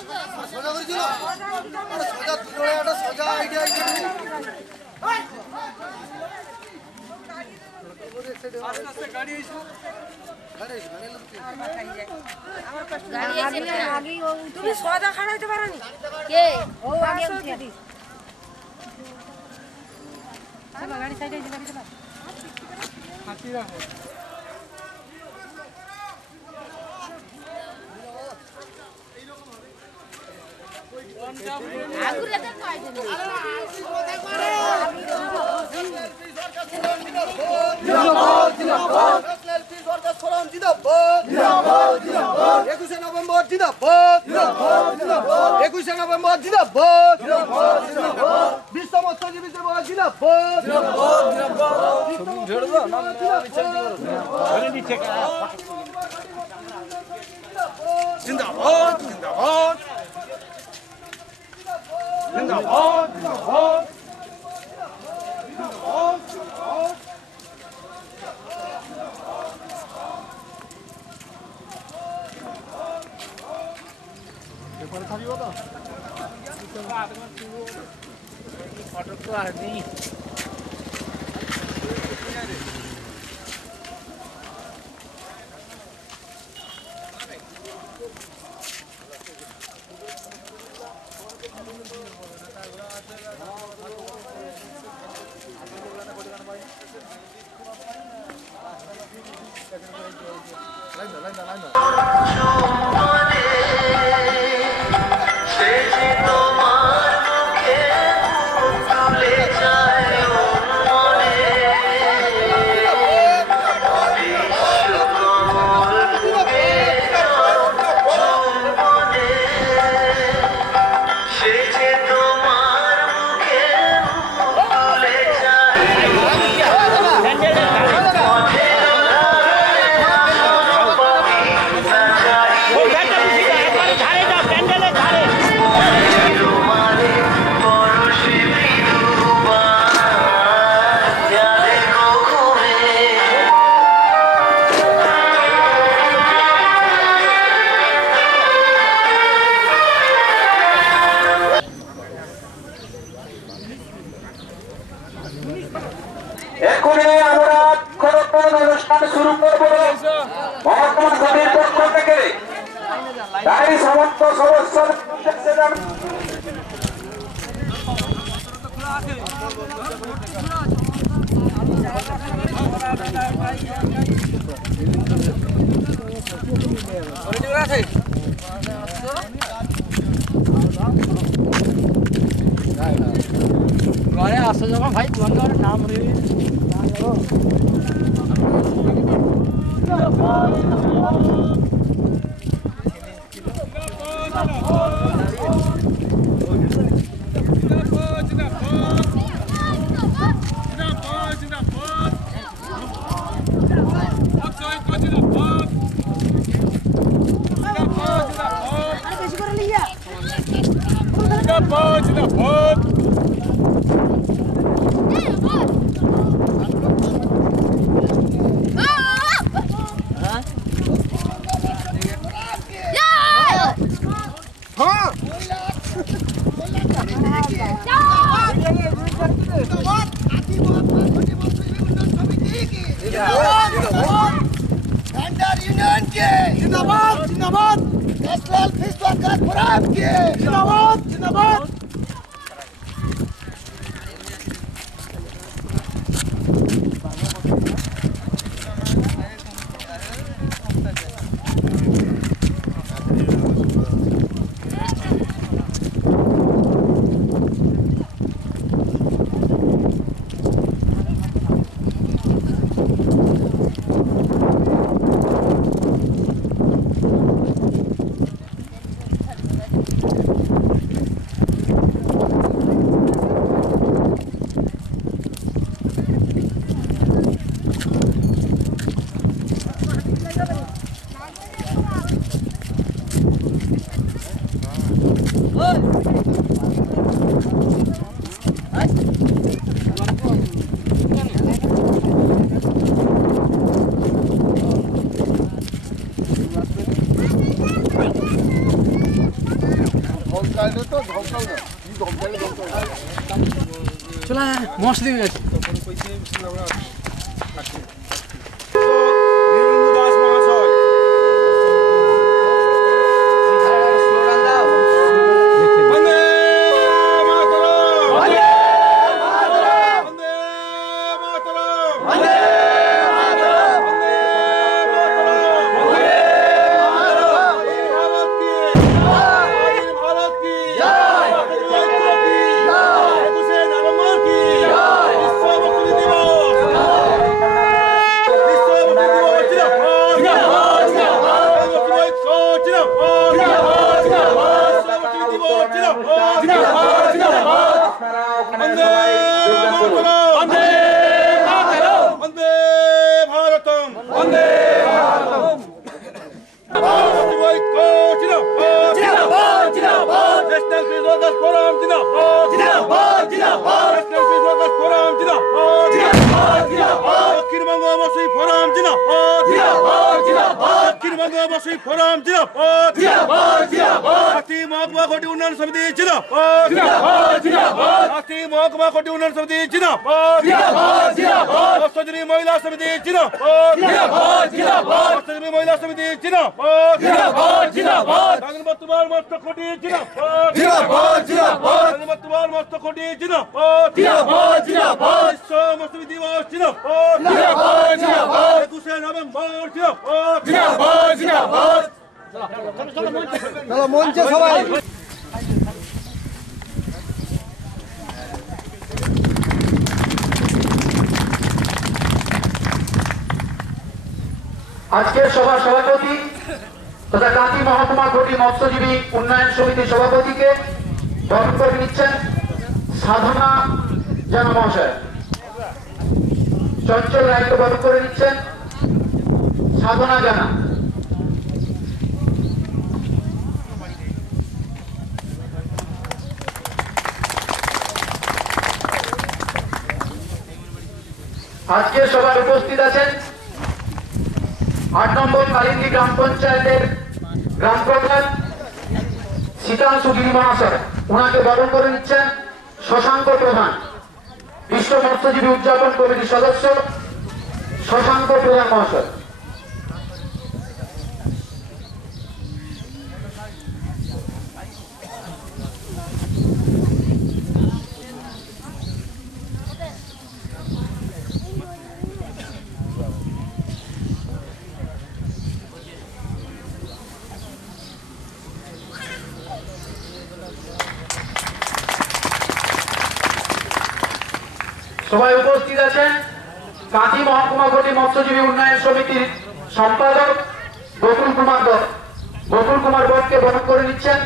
সোজা করেছিল সোজা দুটো একটা সোজা আইডিয়া তুমি সোজা খাড়াইতে পারো নি কে ও আগে উঠে দিস চলো গাড়ি সাইডে গাড়ি চালা হাতি রাখো আগুরে তো কয় দিন নভেম্বর জিন্দাবাদ 21 নভেম্বর জিন্দাবাদ বিশ্ব মৎস্যজীবী দিবস জিন্দাবাদ জিন্দাবাদ জিন্দাবাদ জিন্দাবাদ জিন্দাবাদ ফটো তো আর নেই এখনই আমরা খরচ অনুষ্ঠান শুরু করব মহাত্মা গান্ধীর পক্ষ থেকে তাই সমস্ত সদস্যদের উদ্দেশ্যে ঘরে আসো যখন ভাই তোমার নাম রে जिंदाबाद जिंदाबाद नेशनल फिश वर्कर्स फोरम के जिंदाबाद जिंदाबाद চলা মশলি হয়ে গেছে চলো মঞ্চে সবাই আজকের সভার সভাপতি তথা কাঁথি মহকুমা ঘটি মৎস্যজীবী উন্নয়ন সমিতির সভাপতিকে বরণ করে নিচ্ছেন সাধনা জানা মহাশয়। চঞ্চল রায়কে বরণ করে নিচ্ছেন সাধনা জানা। আজকের সভায় উপস্থিত আছেন 8 নম্বর কালিন্দী গ্রাম পঞ্চায়েতের গ্রাম প্রধান শীতাংশু গিরি মহাশয়। ওনাকে বরণ করে নিচ্ছেন শশাঙ্ক প্রধান। বিশ্ব মৎস্যজীবী উদযাপন কমিটির সদস্য শশাঙ্ক প্রধান মহাশয়। সবাই উপস্থিত আছেন কাঁথি মহকুমা ঘটি মৎস্যজীবী উন্নয়ন সমিতির সম্পাদক গোকুল কুমার বরকে বরণ করে নিচ্ছেন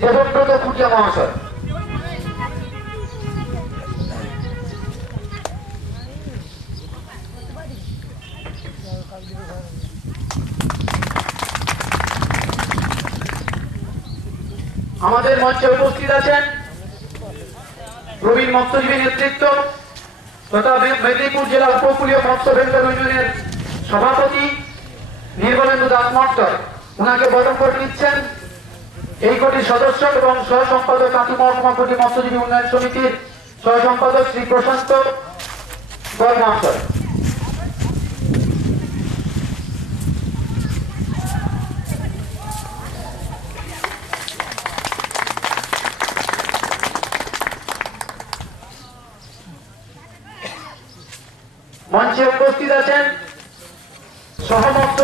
দেবব্রত খুঁটিয়া মহাশয়। আমাদের মঞ্চে উপস্থিত আছেন প্রবীণ মৎস্যজীবী নেতৃত্ব তথা মেদিনীপুর জেলা উপকূলীয় মৎস্য ভেন্ডর ইউনিয়নের সভাপতি নির্মলেন্দু দাস মহাশয়। ওনাকে বরণ করে নিচ্ছেন এই কটির সদস্য এবং সহ সম্পাদক কাঁথি মহকুমা ঘটি মৎস্যজীবী উন্নয়ন সমিতির সহ সম্পাদক শ্রী প্রশান্ত কর মহাশয়। মঞ্চে উপস্থিত আছেন সহমত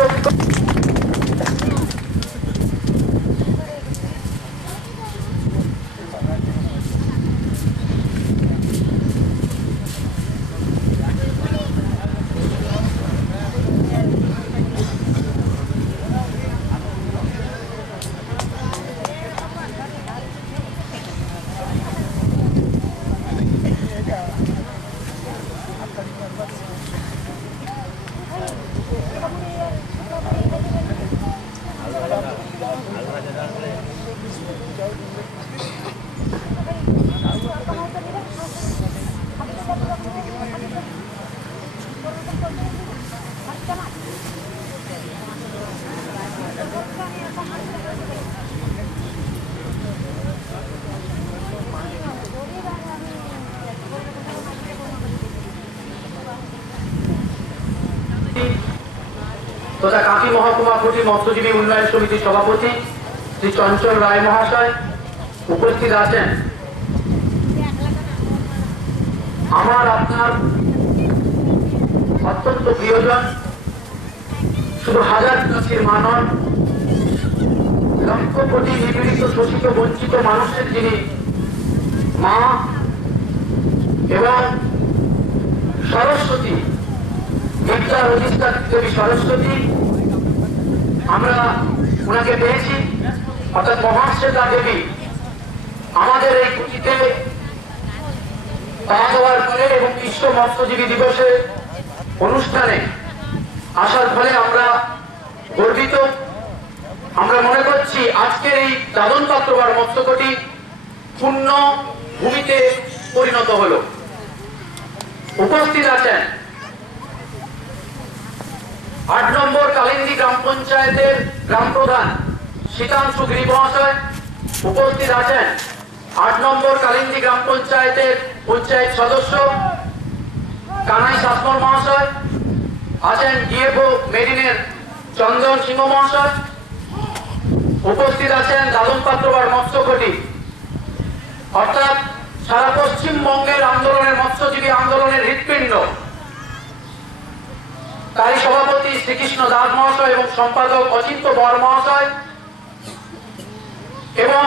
তথা কাঁথি মহকুমা কুটির মৎস্যজীবী উন্নয়ন সমিতির সভাপতি শ্রী চঞ্চল রায় মহাশয় উপস্থিত আছেন। আমার আপনার অত্যন্ত প্রিয়জন, শুধু হাজার চাষির মানব, লক্ষ কোটি নিপীড়িত শোষিত বঞ্চিত মানুষের যিনি মা এবং সরস্বতী, বিদ্যার অধিষ্ঠাত্রী দেবী সরস্বতী, আমরা ওনাকে পেয়েছি, অর্থাৎ মহাশ্বেতা দেবী আমাদের এই কুটিতে পাওয়া যাওয়ার ফলে এবং বিশ্ব মৎস্যজীবী দিবসের অনুষ্ঠানে আসার ফলে আমরা গর্বিত। আমরা মনে করছি আজকের এই দাদন পাত্রবার মৎস্যকুটি পূর্ণ ভূমিতে পরিণত হলো। উপস্থিত আছেন 8 নম্বর কালিন্দী গ্রাম পঞ্চায়েতের গ্রাম প্রধান শীতাংশু গিরি মহাশয়, উপস্থিত আছেন 8 নম্বর কালিন্দী গ্রাম পঞ্চায়েতের পঞ্চায়েত সদস্য কানাই শাসমল মহাশয়, আছেন ডিএফও মেরিনের চন্দন সিংহ মহাশয়, উপস্থিত আছেন দাদন পাত্রবার মৎস্যকুটি অর্থাৎ সারা পশ্চিমবঙ্গের আন্দোলনের মৎস্যজীবী আন্দোলনের হৃৎপিণ্ড, তারই সভাপতি শ্রীকৃষ্ণ দাস মহাশয় এবং সম্পাদক অচিন্ত বর মহাশয় এবং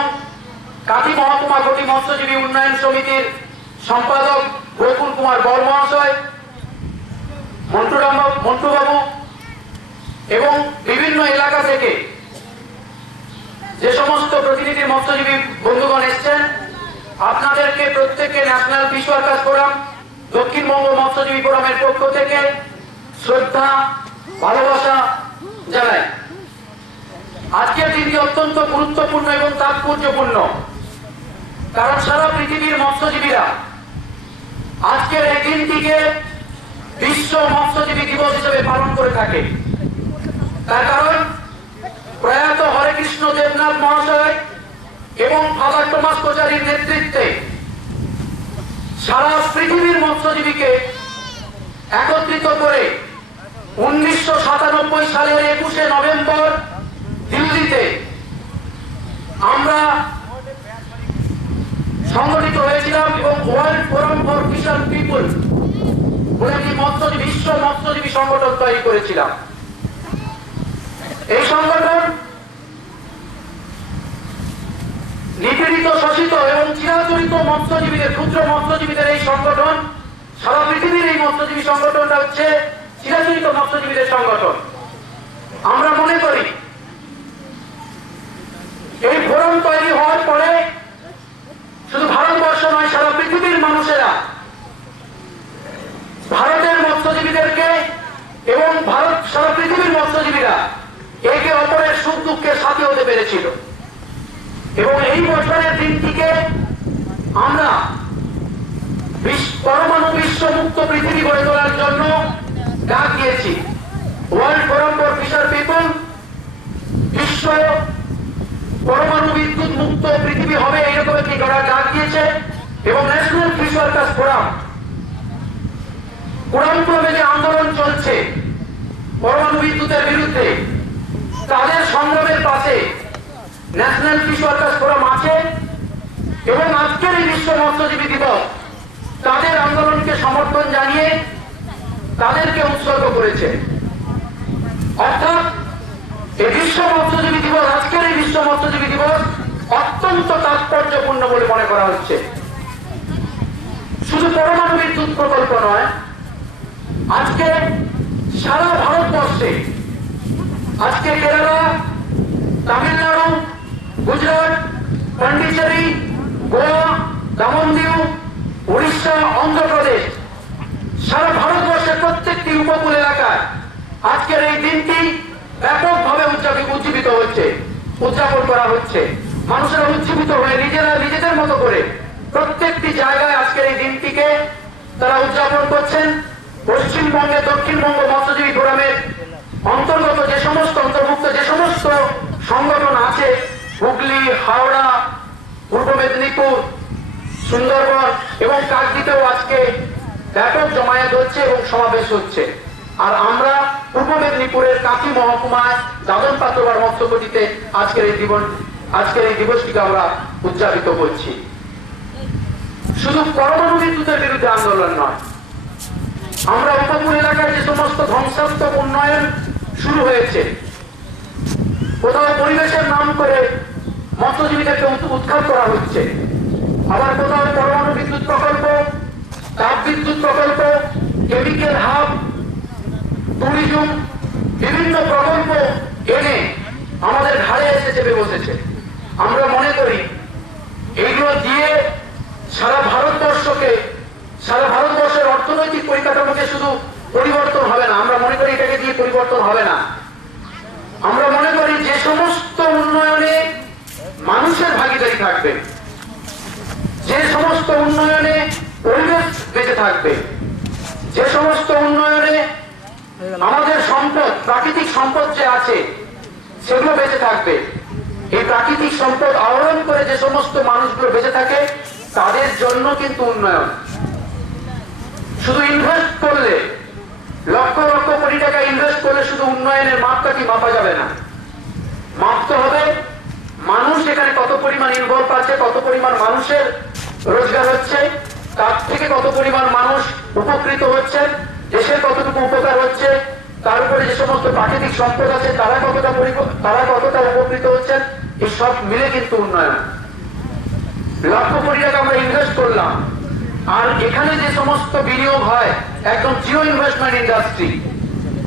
কাঁথি মহকুমা কুটি মৎস্যজীবী উন্নয়ন সমিতির সম্পাদক বৈকুল কুমার বর মহাশয়, মন্টুবাবু এবং বিভিন্ন এলাকা থেকে যে সমস্ত প্রতিনিধি মৎস্যজীবী বন্ধুগণ এসছেন, আপনাদেরকে প্রত্যেককে national fish workers forum Dakshinbanga মৎস্যজীবী ফোরামের পক্ষ থেকে শ্রদ্ধা ভালোবাসা জানাই। আজকের দিনটি অত্যন্ত গুরুত্বপূর্ণ এবং তাৎপর্যপূর্ণ, কারণ সারা পৃথিবীর মৎস্যজীবীরা আজকের এই দিনটিকে বিশ্ব মৎস্যজীবী দিবস হিসেবে পালন করে থাকে। তার কারণ প্রয়াত হরে কৃষ্ণ দেবনাথ মহাশয় এবং ফাদার টমাস কোচারির নেতৃত্বে সারা পৃথিবীর মৎস্যজীবীকে একত্রিত করে 1997 সালের 21শে নভেম্বর দিল্লিতে আমরা সংগঠিত হয়েছিলাম এবং world forum for fisher people বলে একটি বিশ্ব মৎস্যজীবী সংগঠন তৈরি করেছিলাম। এই সংগঠন নিপীড়িত শোষিত এবং চিরাচরিত মৎস্যজীবীদের, ক্ষুদ্র মৎস্যজীবীদের এই সংগঠন, সারা পৃথিবীর এই মৎস্যজীবী সংগঠনটা হচ্ছে চিরাচরিত মৎস্যজীবীদের সংগঠন। আমরা মনে করি এই ফোরাম তৈরি হওয়ার পরে শুধু ভারতবর্ষ নয়, সারা পৃথিবীর মানুষেরা ভারতের মৎস্যজীবীদেরকে এবং সারা পৃথিবীর মৎস্যজীবীরা একে অপরের সুখ দুঃখের সাথে হতে পেরেছিল। এবং এই বছরের দিনটিকে আমরা পরমাণু বিশ্বমুক্ত পৃথিবী গড়ে তোলার জন্য ডাক দিয়েছি। World forum for fisher people বিশ্ব পরমাণু বিদ্যুৎ মুক্ত পৃথিবী হবে এইরকম একটি ডাক দিয়েছে এবং ন্যাশনাল ফিশ ওয়ার্কার্স ফোরাম পুরাণক্রমে যে আন্দোলন চলছে পরমাণু বিদ্যুতের বিরুদ্ধে, তাদের সংগ্রামের পাশে ন্যাশনাল ফিশ ওয়ার্কার্স ফোরাম আছে এবং আজকের এই বিশ্ব মৎস্যজীবী দিবস তাদের আন্দোলনকে সমর্থন জানিয়ে তাদেরকে উৎসর্গ করেছে। অর্থাৎ এই বিশ্ব মৎস্যজীবী দিবস, আজকের এই বিশ্ব মৎস্যজীবী দিবস অত্যন্ত তাৎপর্যপূর্ণ বলে মনে করা হচ্ছে। শুধু পরমাণু বিদ্যুৎ প্রকল্প নয়, আজকে সারা ভারতবর্ষে, আজকে কেরালা, তামিলনাড়ু, গুজরাট, পন্ডিচেরি, গোয়া, দমনদিউ, উড়িষ্যা, অন্ধ্রপ্রদেশ, সারা ভারতবর্ষের প্রত্যেকটি উপকূল এলাকায় আজকের এই দিনটি ব্যাপকভাবে উজ্জীবিত হচ্ছে, উদযাপন করা হচ্ছে। মানুষেরা উজ্জীবিত হয়ে নিজেরা নিজেদের মতো করে প্রত্যেকটি জায়গায় আজকের এই দিনটিকে তারা উদযাপন করছেন। পশ্চিমবঙ্গে দক্ষিণবঙ্গ মৎস্যজীবী ফোরামের অন্তর্গত যে সমস্ত অন্তর্ভুক্ত যে সমস্ত সংগঠন আছে, হুগলি, হাওড়া, পূর্ব মেদিনীপুর, সুন্দরবন এবং কাকদ্বীপেও আজকে ব্যাপক জমায়েত হচ্ছে এবং সমাবেশ হচ্ছে। আর আমরা পূর্ব মেদিনীপুরের কাঁথি মহকুমায় দাদন পাত্রবার মৎস্যকুটিতে আজকের এই দিবসটিকে আমরা উদযাপিত করছি। শুধু পরমাণু বিদ্যুতের বিরুদ্ধে আন্দোলন নয়, আমরা উপকূল এলাকায় যে সমস্ত ধ্বংসাত্মক উন্নয়ন শুরু হয়েছে, কোথাও পরিবেশের নাম করে মৎস্যজীবীদেরকে উৎখাত করা হচ্ছে, আবার কোথাও পরমাণু বিদ্যুৎ প্রকল্প, তাপ বিদ্যুৎ প্রকল্প, কেমিক্যাল হাব, ট্যুরিজম, বিভিন্ন প্রকল্প এনে আমাদের ঘাড়ে এসে চেপে বসেছে। আমরা মনে করি এইগুলো দিয়ে সারা ভারতবর্ষের অর্থনৈতিক পরিকাঠামোকে শুধু পরিবর্তন হবে না, আমরা মনে করি এটাকে দিয়ে পরিবর্তন হবে না। আমরা মনে করি যে সমস্ত উন্নয়নে মানুষের ভাগিদারি থাকবে, যে সমস্ত উন্নয়নে পরিবেশ বেঁচে থাকবে, যে সমস্ত উন্নয়নে আমাদের সম্পদ, প্রাকৃতিক সম্পদ যে আছে সেগুলো বেঁচে থাকবে, এই প্রাকৃতিক সম্পদ আহরণ করে যে সমস্ত মানুষগুলো বেঁচে থাকে তাদের জন্য কিন্তু উন্নয়ন। শুধু ইনভেস্ট করলে, লক্ষ লক্ষ কোটি টাকা ইনভেস্ট করলে শুধু উন্নয়নের মাপকাঠি মাপা যাবে না। মাপতে হবে মানুষ এখানে কত পরিমাণ ইনভলভ আছে, কত পরিমাণ মানুষের রোজগার হচ্ছে, তার থেকে কত পরিমাণ মানুষ উপকৃত হচ্ছেন, দেশের কতটুকু উপকার হচ্ছে, তার উপরে যে সমস্ত প্রাকৃতিক সম্পদ আছে তারা কতটা উপকৃত হচ্ছেন, এই সব মিলে কিন্তু উন্নয়ন। লক্ষ কোটি টাকা আমরা ইনভেস্ট করলাম, আর এখানে যে সমস্ত বিনিয়োগ হয় একদম জিরো ইনভেস্টমেন্ট ইন্ডাস্ট্রি,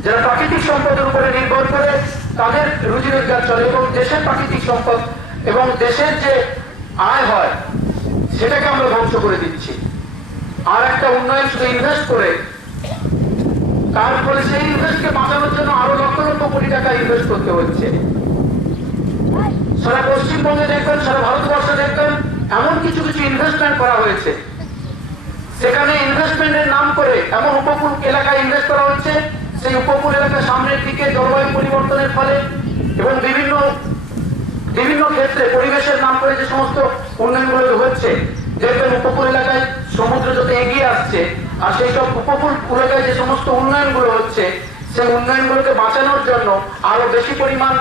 যারা প্রাকৃতিক সম্পদের উপরে নির্ভর করে তাদের রুজি রোজগার চলে, এবং দেশের প্রাকৃতিক সম্পদ এবং দেশের যে আয় হয় সেটাকে আমরা ধ্বংস করে দিচ্ছি। আর একটা উন্নয়ন শুধু ইনভেস্ট করে, তার ফলে সেই ইনভেস্টকে বাঁচানোর জন্য আরো লক্ষ লক্ষ কোটি টাকা ইনভেস্ট করতে হচ্ছে। সারা পশ্চিমবঙ্গে দেখবেন, সারা ভারতবর্ষে দেখবেন এমন কিছু কিছু ইনভেস্টমেন্ট করা হয়েছে, সেখানে ইনভেস্টমেন্টের নাম করে এমন উপকূল এলাকায় ইনভেস্ট করা হচ্ছে, সেই উপকূল এলাকার সামনের দিকে জলবায়ু পরিবর্তনের ফলে এবং বিভিন্ন ক্ষেত্রে পরিবেশের নাম করে যে সমস্ত উন্নয়নগুলো হচ্ছে, দেখবেন উপকূল এলাকায় সমুদ্র যত এগিয়ে আসছে, আর সেই সব উপকূল এলাকায় যে সমস্ত উন্নয়নগুলো হচ্ছে সেই উন্নয়নগুলোকে বাঁচানোর জন্য আরো বেশি পরিমাণ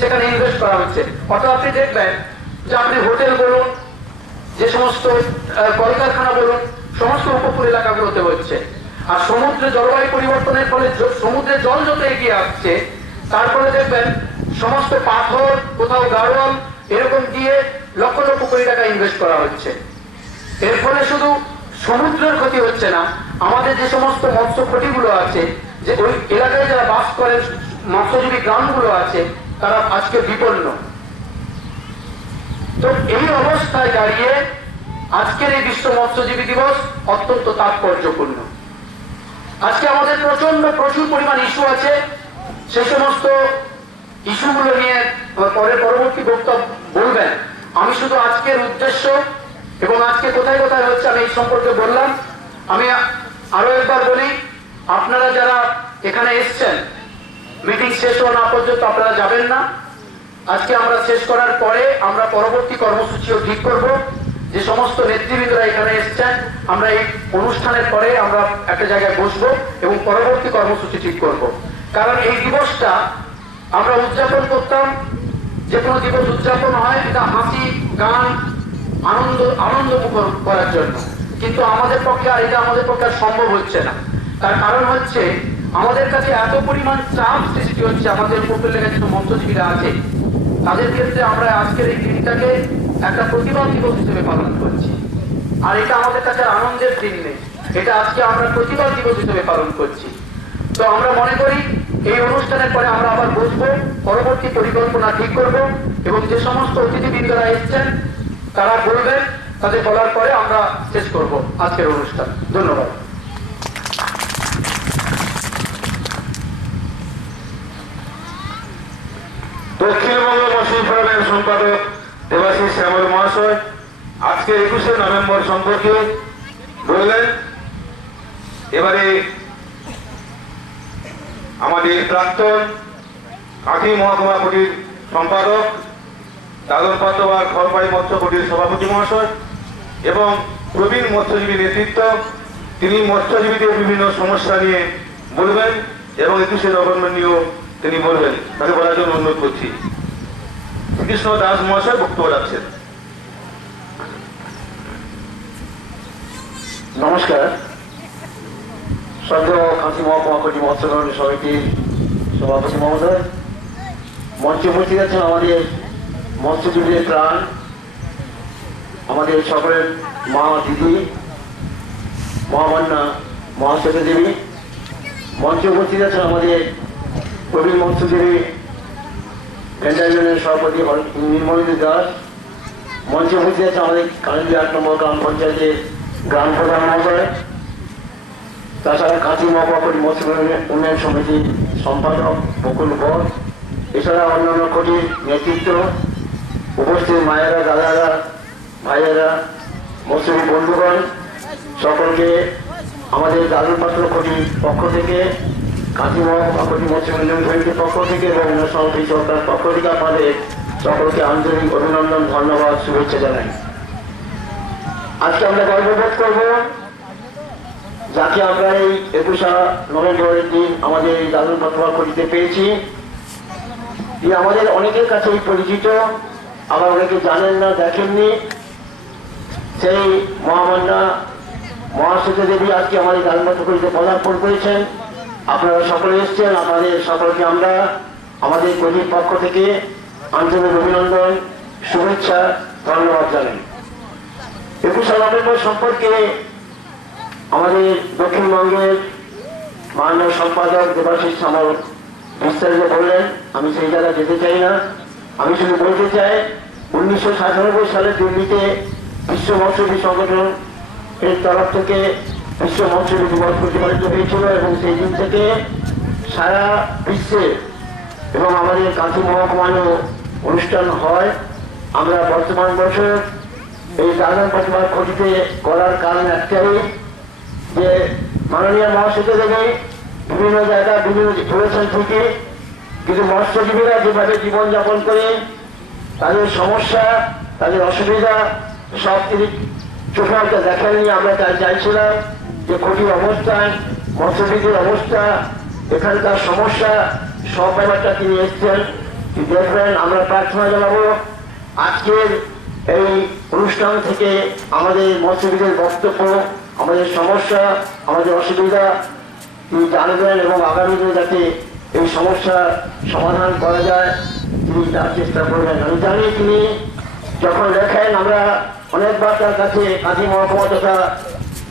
সেখানে ইনভেস্ট করা হচ্ছে। অর্থাৎ আপনি দেখবেন যে আপনি হোটেল বলুন, যে সমস্ত কলকারখানা বলুন, সমস্ত উপকূল এলাকাগুলোতে হচ্ছে। আর সমুদ্রে জলবায়ু পরিবর্তনের ফলে সমুদ্রের জল যত এগিয়ে আসছে, তারপরে দেখবেন সমস্ত পাথর, কোথাও গাড়োয়াল এরকম দিয়ে লক্ষ লক্ষ কোটি টাকা ইনভেস্ট করা হচ্ছে। এর ফলে শুধু সমুদ্রের ক্ষতি হচ্ছে না, আমাদের যে সমস্ত মৎস্য ক্ষতিগুলো আছে, যে ওই এলাকায় যারা বাস করেন মৎস্যজীবী গ্রামগুলো আছে, তারা আজকে বিপন্ন। তো এই অবস্থায় দাঁড়িয়ে আজকের এই বিশ্ব মৎস্যজীবী দিবস অত্যন্ত তাৎপর্যপূর্ণ। আজকে আমাদের প্রচুর পরিমাণ ইস্যু আছে, সেই সমস্ত ইস্যুগুলো নিয়ে পরবর্তী বক্তব্য বলবেন। আমি শুধু আজকের উদ্দেশ্য এবং আজকে কোথায় কোথায় হচ্ছে আমি এই সম্পর্কে বললাম। আমি আরো একবার বলি, আপনারা যারা এখানে এসছেন, মিটিং শেষ হওয়া না পর্যন্ত আপনারা যাবেন না। আজকে আমরা শেষ করার পরে আমরা পরবর্তী কর্মসূচিও ঠিক করব। যে সমস্ত নেতৃবৃন্দরা এখানে এসছেন, আমরা এই অনুষ্ঠানের পরে আমরা একটা জায়গায় বসবো এবং পরবর্তী কর্মসূচি ঠিক করব। কারণ এই দিবসটা আমরা উদযাপন করতাম, যে কোনো দিবস উদযাপন হয় এটা হাসি গান আনন্দ মুখর করার জন্য, কিন্তু আমাদের পক্ষে আর এটা আমাদের পক্ষে আর সম্ভব হচ্ছে না। তার কারণ হচ্ছে আমাদের কাছে এত পরিমাণ চাপ সৃষ্টি হচ্ছে, আমাদের উপকূল এলাকায় যে মৎস্যজীবীরা আছে তাদের ক্ষেত্রে আমরা আজকের এই দিনটাকে একটা প্রতিবাদ দিবস হিসেবে পালন করছি। আর এটা আমাদের কাছে আনন্দের দিন নেই, এটা আজকে আমরা প্রতিবাদ দিবস হিসেবে পালন করছি। তো আমরা মনে করি এই অনুষ্ঠানের পরে আমরা আবার বসবো, পরবর্তী পরিকল্পনা ঠিক করব এবং যে সমস্ত অতিথিবৃন্দরা এসছেন তারা বলবেন, তাদের বলার পরে আমরা শেষ করব আজকের অনুষ্ঠান। ধন্যবাদ। দক্ষিণবঙ্গ মৎস্য ফোরামের সম্পাদক দেবাশিস শ্যামল মহাশয় আজকে 21শে নভেম্বর সম্পর্কে বললেন। এবারে আমাদের প্রাক্তন কাঁথি মহকুমা কুটির সম্পাদক, দাদন পাত্রবার খড়পাড়ি মৎস্য কুটির সভাপতি মহাশয় এবং প্রবীণ মৎস্যজীবী নেতৃত্ব, তিনি মৎস্যজীবীদের বিভিন্ন সমস্যা নিয়ে বলবেন। এবং 21শে নভেম্বর নিয়েও তিনি বলবেন, তাকে বলার জন্য অনুরোধ করছি। শ্রীকৃষ্ণ দাস মহাশয় বক্তব্য রাখছেন। নমস্কার। শ্রদ্ধেয় কাঁথি মহকুমা কমিটি মৎস্য কল্যাণ সমিতির সভাপতি মহোদয়, মঞ্চে উপস্থিত আছেন আমাদের মৎস্যজীবীদের প্রাণ, আমাদের সকলের মা দিদি মহামান্না মহাশ্বেতা দেবী, মঞ্চে উপস্থিত আছেন আমাদের প্রবীণ মৎস্যজীবী ইউনিয়নের সভাপতি নির্মলেন্দু দাস, মঞ্চে উপস্থিত আছে আমাদের কালিন্দী ৮ নম্বর গ্রাম পঞ্চায়েতের গ্রাম প্রধান মহোদয়, তাছাড়া কাঁথি মহকুমা মৎস্য উন্নয়ন সমিতির সম্পাদক বকুল বর, এছাড়া অন্যান্য কোটির নেতৃত্ব, উপস্থিত মায়েরা, দাদারা, ভাইয়েরা, মৎস্যজীবী বন্ধুগণ, সকলকে আমাদের দাদুর পাত্র কোটির পক্ষ থেকে, কাঁথি মহকুমা কোটি মৎস্য উন্নয়ন সমিতির পক্ষ থেকে এবং সমিতি সরকার পক্ষ থেকে আমাদের সকলকে আন্তরিক অভিনন্দন, ধন্যবাদ, শুভেচ্ছা জানাই। আজকে আমরা গর্ববোধ করব যাকে আমরা এই 21শে নভেম্বরের দিন আমাদের এই দাদুর পাত্র কোটিতে পেয়েছি। তিনি আমাদের অনেকের কাছেই পরিচিত, আবার অনেকে জানেন না, দেখেননি। সেই মহামান্না মহাশ্বেতা দেবী আজকে আমাদের দাদুর পাত্র কোটিতে পদার্পণ করেছেন। আপনারা সকলে এসছেন, আপনাদের সকলকে আমরা আমাদের কোটির পক্ষ থেকে আন্তরিক অভিনন্দন, শুভেচ্ছা, ধন্যবাদ জানাই। 21শে নভেম্বর সম্পর্কে আমাদের দক্ষিণবঙ্গের মাননীয় সম্পাদক দেবাশিস সামল বিস্তারিত বললেন, আমি সেই জায়গায় যেতে চাই না। আমি শুধু বলতে চাই 1997 সালে দিল্লিতে বিশ্ব মৎস্যজীবী সংগঠন এর তরফ থেকে বিশ্ব মৎস্যজীবী দিবস প্রতিপালিত হয়েছিল এবং সেই দিন থেকে সারা বিশ্বে এবং আমাদের কাঁথি মহকুমায়ও অনুষ্ঠান হয়। আমরা বর্তমান বছর এই দাদুর পাত্র কোটিতে করার কারণ একটাই, যে মাননীয় মহাশ্বেতা দেবী বিভিন্ন জায়গায় বিভিন্ন ঘুরেছেন ঠিকই, কিন্তু মৎস্যজীবীরা যেভাবে জীবনযাপন করে তাদের সমস্যা, তাদের অসুবিধা সব তিনি চোখে একটা দেখেননি। আমরা তাই চাইছিলাম যে কোটির অবস্থান, মৎস্যজীবীদের অবস্থা, এখানকার সমস্যা সব ব্যাপারটা তিনি এসছেন, দেখবেন। আমরা প্রার্থনা জানাবো আজকের এই অনুষ্ঠান থেকে আমাদের মৎস্যজীবীদের বক্তব্য, আমাদের সমস্যা, আমাদের অসুবিধা তিনি জানবেন এবং আগামী দিনে যাতে এই সমস্যা সমাধান করা যায় তিনি তার চেষ্টা করবেন। আমি জানি তিনি যখন লেখেন, আমরা অনেকবার তার কাছে কাঁথি মহকুমা তথা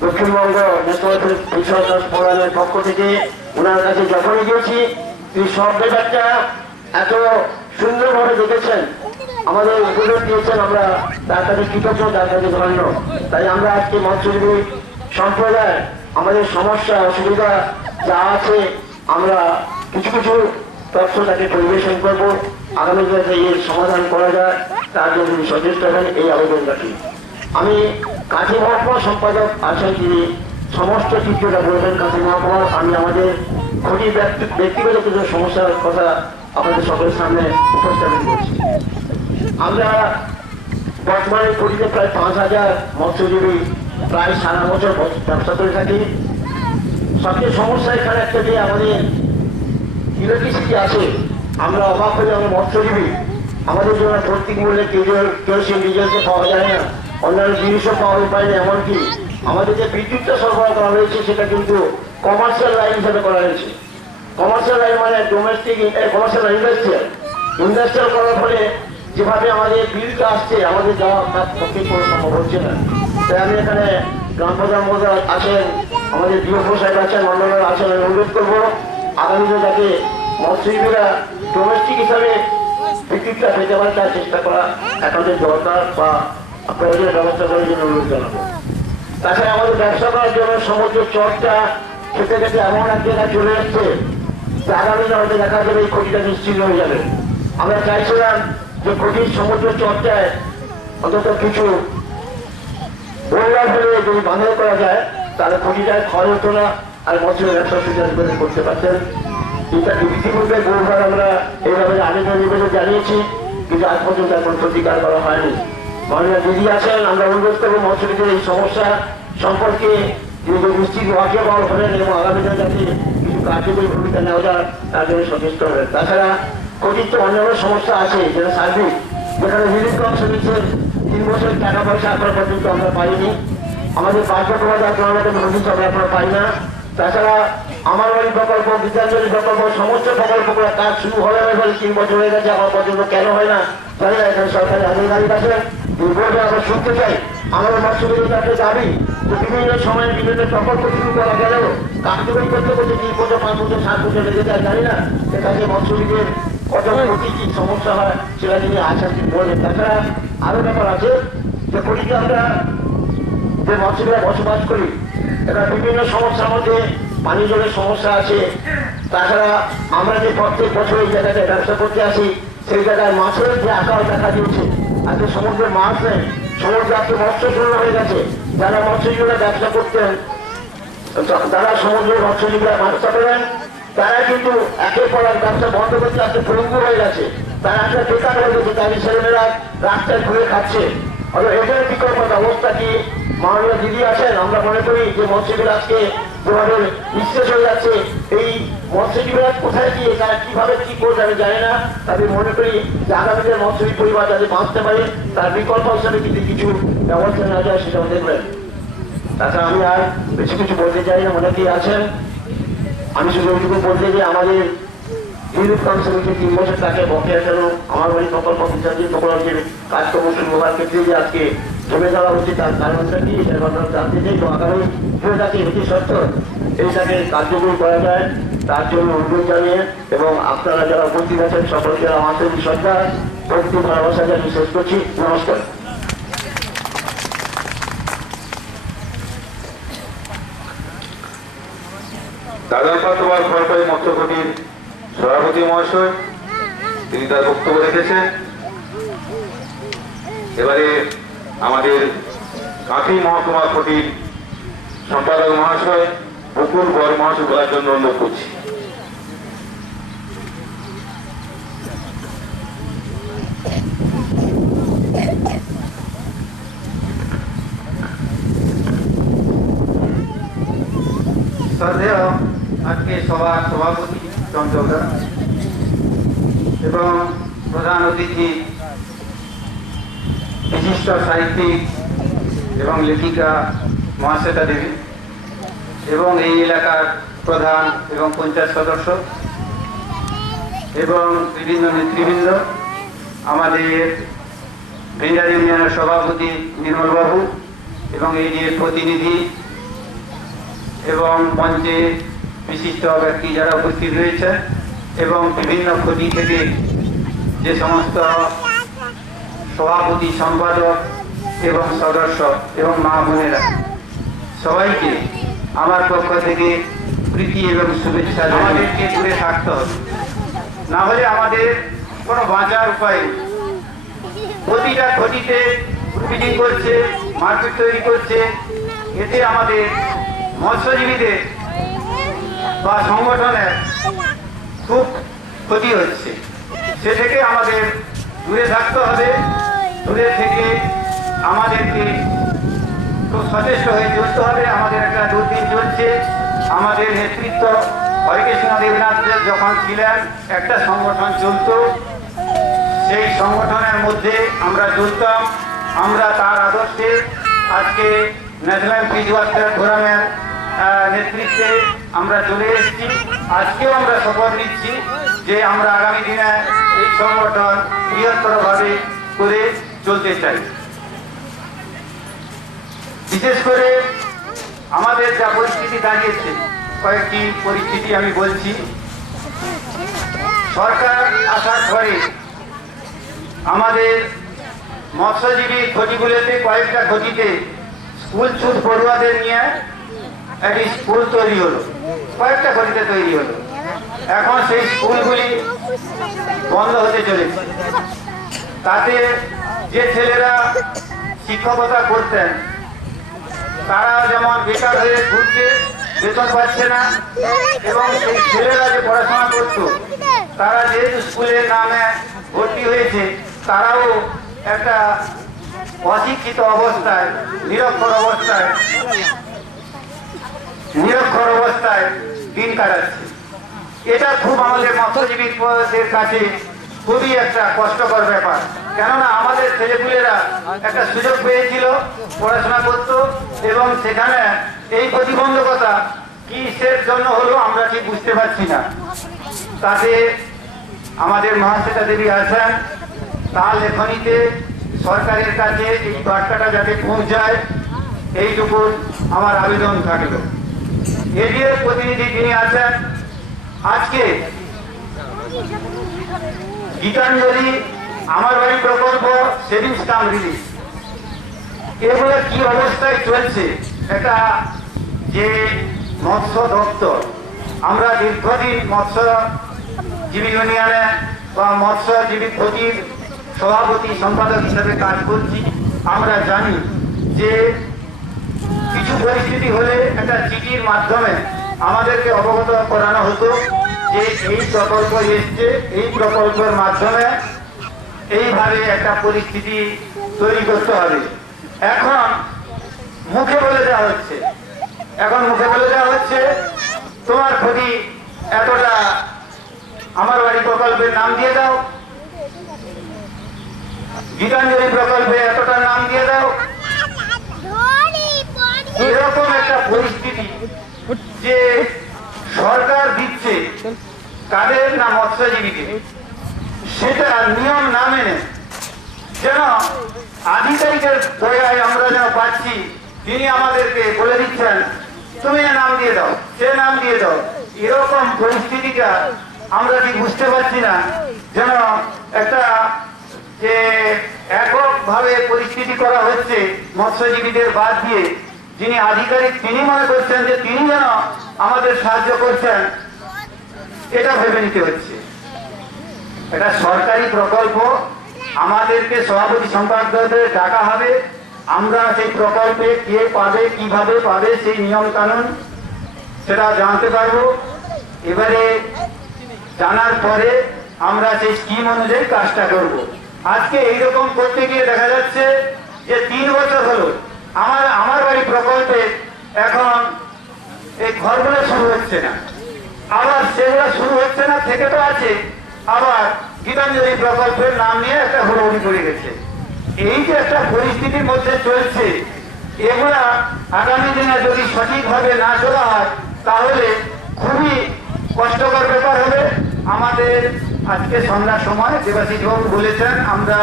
দক্ষিণবঙ্গ ন্যাশনাল ফিশার্স ফোরামের পক্ষ থেকে ওনার কাছে যখনই গিয়েছি, তিনি সব ব্যাপারটা এত সুন্দরভাবে দেখেছেন, আমাদের উপদেশ দিয়েছেন। আমরা তার কাছে কৃতজ্ঞ, তার কাছে ধন্য। তাই আমরা আজকে মৎস্যজীবী সম্প্রদায় আমাদের সমস্যা অসুবিধা যা আছে আমরা কিছু কিছু তথ্য তাকে পরিবেশন করবো, আগামী দিনে এর সমাধান করা যায় তার জন্য তিনি সচেষ্ট হবেন, এই আবেদন রাখি। আমি কাঁথি মহকুমা সম্পাদক আছেন, তিনি সমস্ত চিত্রটা বলবেন কাঁথি মহকুমার। আমি আমাদের ক্ষতি ব্যক্তিগত কিছু সমস্যার কথা আপনাদের সকলের সামনে উপস্থাপন করছি। আমরা বর্তমানে কোটিতে প্রায় 5000 মৎস্যজীবী প্রায় সারা বছর ব্যবসা করে থাকি। সবচেয়ে সমস্যা এখানে একটা, যে আমাদের ইলেকট্রিসিটি আছে, আমরা অবাক হয়ে আমরা মৎস্যজীবী, আমাদের জন্য প্রত্যেক মূল্যে কেরোসিন ডিজেলকে পাওয়া যায় না, অন্যান্য জিনিসও পাওয়ার উপায় নেই। এমনকি আমাদের যে বিদ্যুৎটা সরবরাহ করা হয়েছে সেটা কিন্তু কমার্শিয়াল লাইন হিসাবে করা হয়েছে। কমার্শিয়াল লাইন মানে ডোমেস্টিক, কমার্শিয়াল ইন্ডাস্ট্রিয়াল করার ফলে যেভাবে আমাদের বিলটা আসছে, আমাদের যাওয়া তার পক্ষে কোনো সম্ভব হচ্ছে না। তাই আমি এখানে গ্রাম প্রধান মহোদয় আছেন, আমাদের ডিওপো সাহেব আছেন, অন্যান্যরা আছেন, আমি অনুরোধ করবো আগামী দিনে যাতে মৎস্যজীবীরা ডোমেস্টিক হিসাবে বিদ্যুৎটা পেতে পারে তার চেষ্টা করা একান্তের দরকার বা প্রয়োজনীয় ব্যবস্থা করার জন্য অনুরোধ জানাবো। তাছাড়া আমাদের ব্যবসা করার জন্য সমুদ্র চরটা খেতে খেতে এমন এক জায়গায় চলে এসছে যে আগামী দিনে হয়তো দেখা যাবে এই ক্ষতিটা নিশ্চিন্ন হয়ে যাবে। আমরা চাইছিলাম যে ক্ষতির সমুদ্র চরটায় অন্তত কিছু বন্যা ফেলে যদি বাঁধাই করা যায় তাহলে ক্ষতিটায় ক্ষয় হতো না, আর মৎস্যের ব্যবসা সুবিধা করতে পারতেন। ইতিপূর্বে বহুবার আমরা এইভাবে আবেদন নিবেদন জানিয়েছি, কিন্তু আজ পর্যন্ত এখন প্রতিকার করা হয়নি। মাননীয় দিদি আছেন, আমরা অনুরোধ করবো মৎস্যজীবীদের এই সমস্যা সম্পর্কে নিশ্চিত ওয়াকিবহাল হবেন এবং আগামী দিনে যাতে কিছু কার্যকরী ভূমিকা নেওয়া যায় তার জন্য সচেষ্ট হবে। তাছাড়া কঠিত অন্যান্য সমস্যা আছে, যেটা সার্বিক, যেখানে রিলিফ অংশ নিচ্ছে 3 বছর টাকা পয়সা এখনো পর্যন্ত আমরা পাইনি। আমাদের বাধ্যবাধকতা আমাদের নোটিশ আমরা এখনো পাই না। তাছাড়া আমার বাড়ি প্রকল্প, বিদ্যাঞ্জলি প্রকল্প, সমস্ত প্রকল্পগুলো কাজ শুরু হবে না বলে 3 বছর হয়ে গেছে, এখন পর্যন্ত কেন হয় না জানি না। এখানে সরকারি আধিকারিক আছে, বলবে আমরা শুনতে চাই। আমাদের মৎস্যজীবীদের কাছে দাবি যে বিভিন্ন সময়ে বিভিন্ন প্রকল্প শুরু করা গেলেও কার্যকরী করতে করতে 3 বছর 5 বছর 7 বছর লেগে যায়, জানি না এখানে মৎস্যজীবীদের কত ক্ষতি কি সমস্যা হয় সেটা যিনি আছেন তিনি বলেন। তাছাড়া আরো ব্যাপার আছে যে কঠিতে আমরা যে মৎস্যজীবীরা বসবাস করি, এটা বিভিন্ন সমস্যার মধ্যে পানি জলের সমস্যা আছে। তাছাড়া আমরা যে প্রত্যেক বছর এই জায়গাটায় ব্যবসা করতে আসি, সেই জায়গায় মাছের যে আকার দেখা দিয়েছে, আজকে সমুদ্রে মাছ নেই, সমুদ্রে আজকে মৎস্য শূন্য হয়ে গেছে। যারা মৎস্যজীবীরা ব্যবসা করতেন, যারা সমুদ্রের মৎস্যজীবীরা মাছ চাপেন, তারা কিন্তু একের পর এক ব্যবসা বন্ধ করতে আজকে পঙ্গু হয়ে গেছে, তারা একটা বেকার হয়ে গেছে, তাদের ছেলেমেয়েরা রাস্তায় ঘুরে খাচ্ছে। এদের বিকল্প ব্যবস্থা কি মাননীয় দিদি আছেন? আমরা মনে করি যে মৎস্যজীবীরা আজকে যেভাবে নিঃশেষ হয়ে যাচ্ছে, এই মৎস্যজীবীরা কোথায় গিয়ে তারা কিভাবে কি করবে আমি জানি না। তাদের মনে করি যে আগামী দিনে মৎস্যজীবী পরিবার যাতে বাঁচতে পারে তার বিকল্প হিসাবে কিন্তু কিছু ব্যবস্থা নেওয়া যায়, সেটাও দেখবেন। তাছাড়া আমি আর বেশি কিছু বলতে চাই না, অনেকেই আছেন। আমি শুধু ওইটুকু বলতে যে আমাদের রিলিফ কাউন্সিলকে 3 বছর তাকে বকেয়া কেন আমার বাড়ি প্রকল্প বিদ্যাঞ্জলি প্রকল্পের কাজকর্ম শুরু হওয়ার ক্ষেত্রে যে আজকে জমে দেওয়া হচ্ছে তার কারণটা কি সেটা আমরা জানতে চাই। তো আগামী দিনে অতি সত্ত্বর এইটাকে কার্যকরী করা যায় তার জন্য অনুরোধ জানিয়ে এবং আপনারা যারা উপস্থিত আছেন সকলকে আমাদের শ্রদ্ধা ভক্তি ভালোবাসা জানিয়ে শেষ করছি। নমস্কার। দাদনপাতোয়ার খড়পাই মৎস্যকুটির সভাপতি মহাশয় তিনি তার বক্তব্য রেখেছেন। এবারে আমাদের কাঁথি মহকুমা কুটির সম্পাদক মহাশয় বকুল বর মহাশয় বলার জন্য অনুরোধ করছি। শ্রদ্ধেয় আজকে সভার সভাপতি চন্দ্রদা এবং প্রধান অতিথি বিশিষ্ট সাহিত্যিক এবং লেখিকা মহাশ্বেতা দেবী এবং এই এলাকার প্রধান এবং পঞ্চায়েত সদস্য এবং বিভিন্ন নেতৃবৃন্দ, আমাদের ভেন্ডার ইউনিয়নের সভাপতি নির্মলবাবু এবং এই যে প্রতিনিধি এবং মঞ্চে বিশিষ্ট ব্যক্তি যারা উপস্থিত রয়েছে এবং বিভিন্ন ক্ষতি থেকে যে সমস্ত সভাপতি, সম্পাদক এবং সদস্য এবং মা বোনেরা, সবাইকে আমার পক্ষ থেকে প্রীতি এবং শুভেচ্ছা। আমাদেরকে দূরে থাকতে হবে, না হলে আমাদের কোনো বাঁচার উপায় নেই। প্রতিটা ক্ষতিতে গ্রুপিং করছে, মারপিট তৈরি করছে, এতে আমাদের মৎস্যজীবীদের বা সংগঠনের খুব ক্ষতি হচ্ছে। সে থেকে আমাদের দূরে থাকতে হবে। দূরে থেকে আমাদেরকে খুব সচেষ্ট হয়ে চলতে হবে। আমাদের একটা দুর্দিন চলছে। আমাদের নেতৃত্ব হরিকৃষ্ণ দেবনাথ যখন ছিলেন একটা সংগঠন চলত, সেই সংগঠনের মধ্যে আমরা চলতাম। আমরা তার আদর্শে আজকে ন্যাশনাল ফিশ ওয়ার্কার ফোরামের নেতৃত্বে আমরা চলে এসেছি। আজকেও আমরা শপথ নিচ্ছি যে আমরা আগামী দিনে এই সংগঠন বৃহত্তরভাবে করে চলতে চাই। বিশেষ করে আমাদের যা পরিস্থিতি দাঁড়িয়েছে, কয়েকটি পরিস্থিতি আমি বলছি। সরকার আসার পরে আমাদের মৎস্যজীবী ক্ষতিগুলোতে কয়েকটা ক্ষতিতে স্কুল ছুট পড়ুয়াদের নিয়ে একটি স্কুল তৈরি হলো, কয়েকটা ক্ষতিতে তৈরি হলো। এখন সেই স্কুলগুলি বন্ধ হতে চলেছে। তাতে যে ছেলেরা শিক্ষকতা করতেন তারা যেমন বেকার হয়ে ঘুরছে, বেতন পাচ্ছে না, এবং সেই ছেলেরা যে পড়াশোনা করত তারা যেহেতু স্কুলের নামে ভর্তি হয়েছে তারাও একটা অশিক্ষিত অবস্থায়, নিরক্ষর অবস্থায় দিন কাটাচ্ছে। এটা খুব আমাদের মৎস্যজীবীদের কাছে খুবই একটা কষ্টকর ব্যাপার। কেননা আমাদের ছেলেপুলেরা একটা সুযোগ পেয়েছিল, পড়াশোনা করতো, এবং সেখানে এই প্রতিবন্ধকতা কিসের জন্য হলো আমরা ঠিক বুঝতে পারছি না। তাতে আমাদের মহাশ্বেতা দেবী আছেন, তার লেখনীতে সরকারের কাছে এই বার্তাটা যাতে পৌঁছায়, এইটুকু আমার আবেদন থাকলো। এডিএর প্রতিনিধি যিনি আছেন, আজকে গীতাঞ্জলি, আমার বাড়ি প্রকল্প, সেভিংস কাম রিলিফ, এগুলো কি অবস্থায় চলছে, এটা যে মৎস্য দপ্তর, আমরা দীর্ঘদিন মৎস্যজীবী ইউনিয়নে বা মৎস্যজীবী ক্ষতির সভাপতি সম্পাদক হিসেবে কাজ করছি। আমরা জানি যে কিছু পরিস্থিতি হলে একটা চিঠির মাধ্যমে আমাদেরকে অবগত করানো হতো যে এই প্রকল্প এসছে, এই প্রকল্পের মাধ্যমে এইভাবে একটা পরিস্থিতি তৈরি করতে হবে। এখন মুখে বলে দেওয়া হচ্ছে তোমার ক্ষতি এতটা, আমার বাড়ি প্রকল্পের নাম দিয়ে দাও, গীতাঞ্জলি প্রকল্পে এতটা নাম দিয়ে দাও। এরকম একটা পরিস্থিতি যে সরকার দিচ্ছে কাদের না মৎস্যজীবীকে, সেটা নিয়ম না মেনে যেন আধিকারিকের দয়ায় আমরা যেন পাচ্ছি, যিনি আমাদেরকে বলে দিচ্ছেন তুমি নাম দিয়ে দাও, সে নাম দিয়ে দাও। এরকম পরিস্থিতিটা আমরা ঠিক বুঝতে পারছি না, যেন একটা যে এককভাবে পরিস্থিতি করা হচ্ছে মৎস্যজীবীদের বাদ দিয়ে, যিনি আধিকারিক তিনি মনে করছেন যে তিনি যেন আমাদের সাহায্য করছেন, এটা ভেবে নিতে হচ্ছে। এটা সরকারি প্রকল্প, আমাদেরকে সভাপতি সম্পাদকদের ডাকা হবে, আমরা সেই প্রকল্পে কে পাবে, কিভাবে পাবে, সেই নিয়ম কানুন সেটা জানতে পারবো। এবারে জানার পরে আমরা সেই স্কিম অনুযায়ী কাজটা করব। আজকে এইরকম করতে গিয়ে দেখা যাচ্ছে যে 3 বছর হলো আমার বাড়ি প্রকল্পে এখন এই ঘরগুলো শুরু হচ্ছে না, আবার সেগুলো শুরু হচ্ছে না থেকে তো আছে, আবার গীতাঞ্জলি প্রকল্পের নাম নিয়ে একটা হুড়োহুড়ি করে গেছে। এই যে একটা পরিস্থিতির মধ্যে চলছে, এগুলা আগামী দিনে যদি সঠিকভাবে না চলা হয় তাহলে খুবই কষ্টকর ব্যাপার হবে। আমাদের আজকে সন্ধ্যার সময় দেবাশিস বাবু বলেছেন আমরা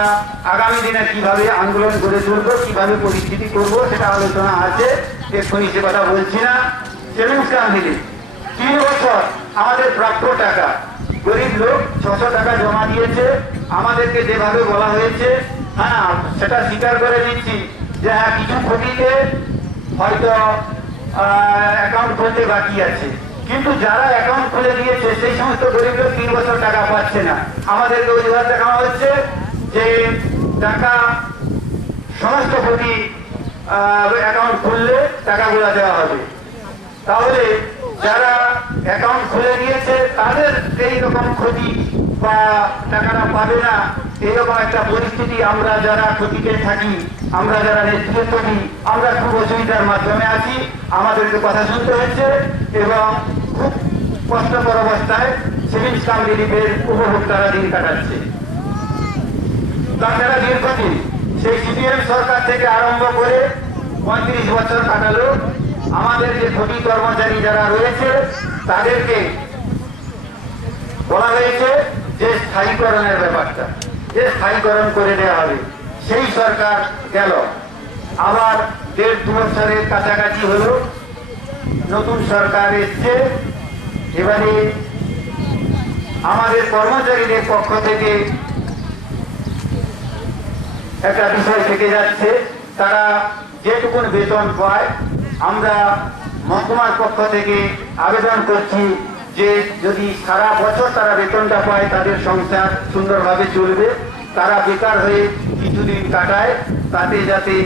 আগামী দিনে কিভাবে আন্দোলন গড়ে তুলবো, কিভাবে পরিস্থিতি করব, সেটা আলোচনা আছে, এক্ষুনি সে কথা বলছি না। সেভিংস কাম রিলিফ 3 বছর আমাদের প্রাপ্য টাকা, গরিব লোক 600 টাকা জমা দিয়েছে, আমাদেরকে যেভাবে বলা হয়েছে, হ্যাঁ সেটা স্বীকার করে দিচ্ছি যে হ্যাঁ কিছু ক্ষতিতে হয়তো অ্যাকাউন্ট খুলতে বাকি আছে, কিন্তু যারা অ্যাকাউন্ট খুলে দিয়েছে সেই সমস্ত গরিব লোক 3 বছর টাকা পাচ্ছে না। আমাদেরকে অজুহাত দেখানো হচ্ছে যে টাকা সমস্ত ক্ষতি অ্যাকাউন্ট খুললে টাকাগুলো দেওয়া হবে। তাহলে যারা অ্যাকাউন্ট খুলে দিয়েছে তাদের এইরকম ক্ষতি বা টাকাটা পাবে না, এইরকম একটা পরিস্থিতি আমরা যারা ক্ষতিতে থাকি, আমরা যারা নেতৃত্ব দিই, আমরা খুব অসুবিধার মাধ্যমে আছি। আমাদেরকে কথা শুনতে হচ্ছে এবং খুব কষ্টকর অবস্থায় সেভিংস কাম রিলিফের উপভোক্তারা দিন কাটাচ্ছে। তাছাড়া দীর্ঘদিন সেই সিপিএম সরকার থেকে আরম্ভ করে 35 বছর কাটালো, আমাদের যে ক্ষতি কর্মচারী যারা রয়েছে তাদেরকে বলা হয়েছে যে স্থায়ীকরণের ব্যাপারটা, যে স্থায়ীকরণ করে দেওয়া হবে। সেই সরকার গেল, আবার 1.5-2 বছরের কাছাকাছি হলো, নতুন সরকার এসছে। এবারে আমাদের কর্মচারীদের পক্ষ থেকে একটা বিষয় থেকে যাচ্ছে, তারা যেটুকুন বেতন পায়, আমরা মহকুমার পক্ষ থেকে আবেদন করছি যে যদি সারা বছর তারা বেতনটা পায় তাদের সংসার সুন্দরভাবে চলবে, তারা বেকার হয়ে কিছুদিন কাটায়, তাতে যাতে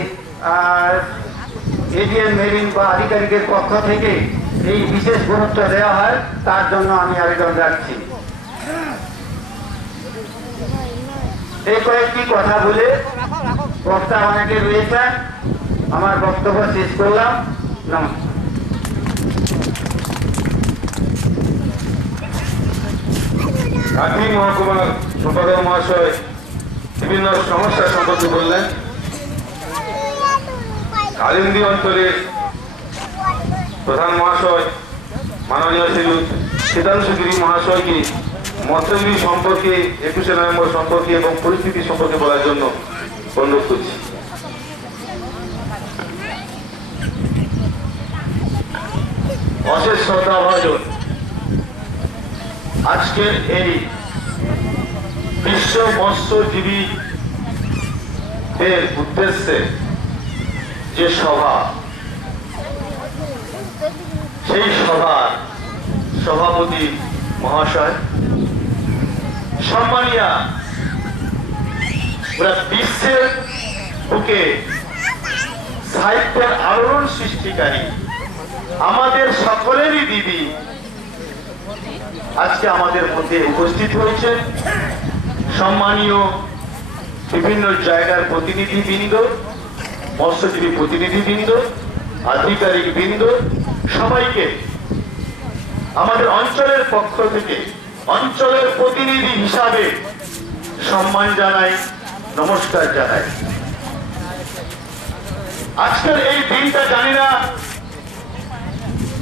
এডিএম মেরিন বা আধিকারিকের পক্ষ থেকে এই বিশেষ গুরুত্ব দেওয়া হয়, তার জন্য আমি আবেদন রাখছি। এই কয়েকটি কথা বলে বক্তা অনেকে রয়েছেন, আমার বক্তব্য শেষ করলাম। নমস্কার। কাঁথি মহকুমার সম্পাদক মহাশয় বিভিন্ন সমস্যা সম্পর্কে বললেন। কালিন্দী অঞ্চলের প্রধান মহাশয় মাননীয় শ্রী শীতাংশুগিরি মহাশয়কে মৎস্যজীবী সম্পর্কে 21শে নভেম্বর সম্পর্কে এবং পরিস্থিতি সম্পর্কে বলার জন্য অনুরোধ করছি। অশেষ শ্রদ্ধা ভাজন, আজকের এই বিশ্ব মৎস্যজীবী এর উদ্দেশ্যে যে সভা, সেই সভার সভাপতি মহাশয়, সম্মানীয়া বিশ্বের বুকে সাহিত্যের আলোড়ন সৃষ্টিকারী আমাদের সকলেরই দিদি আজকে আমাদের মধ্যে উপস্থিত হয়েছেন। সম্মানীয় বিভিন্ন জায়গার প্রতিনিধিবৃন্দ, মৎস্যজীবী প্রতিনিধিবৃন্দ, আধিকারিক বৃন্দ, সবাইকে আমাদের অঞ্চলের পক্ষ থেকে অঞ্চলের প্রতিনিধি হিসাবে সম্মান জানাই, নমস্কার জানাই। আজকের এই দিনটা জানি না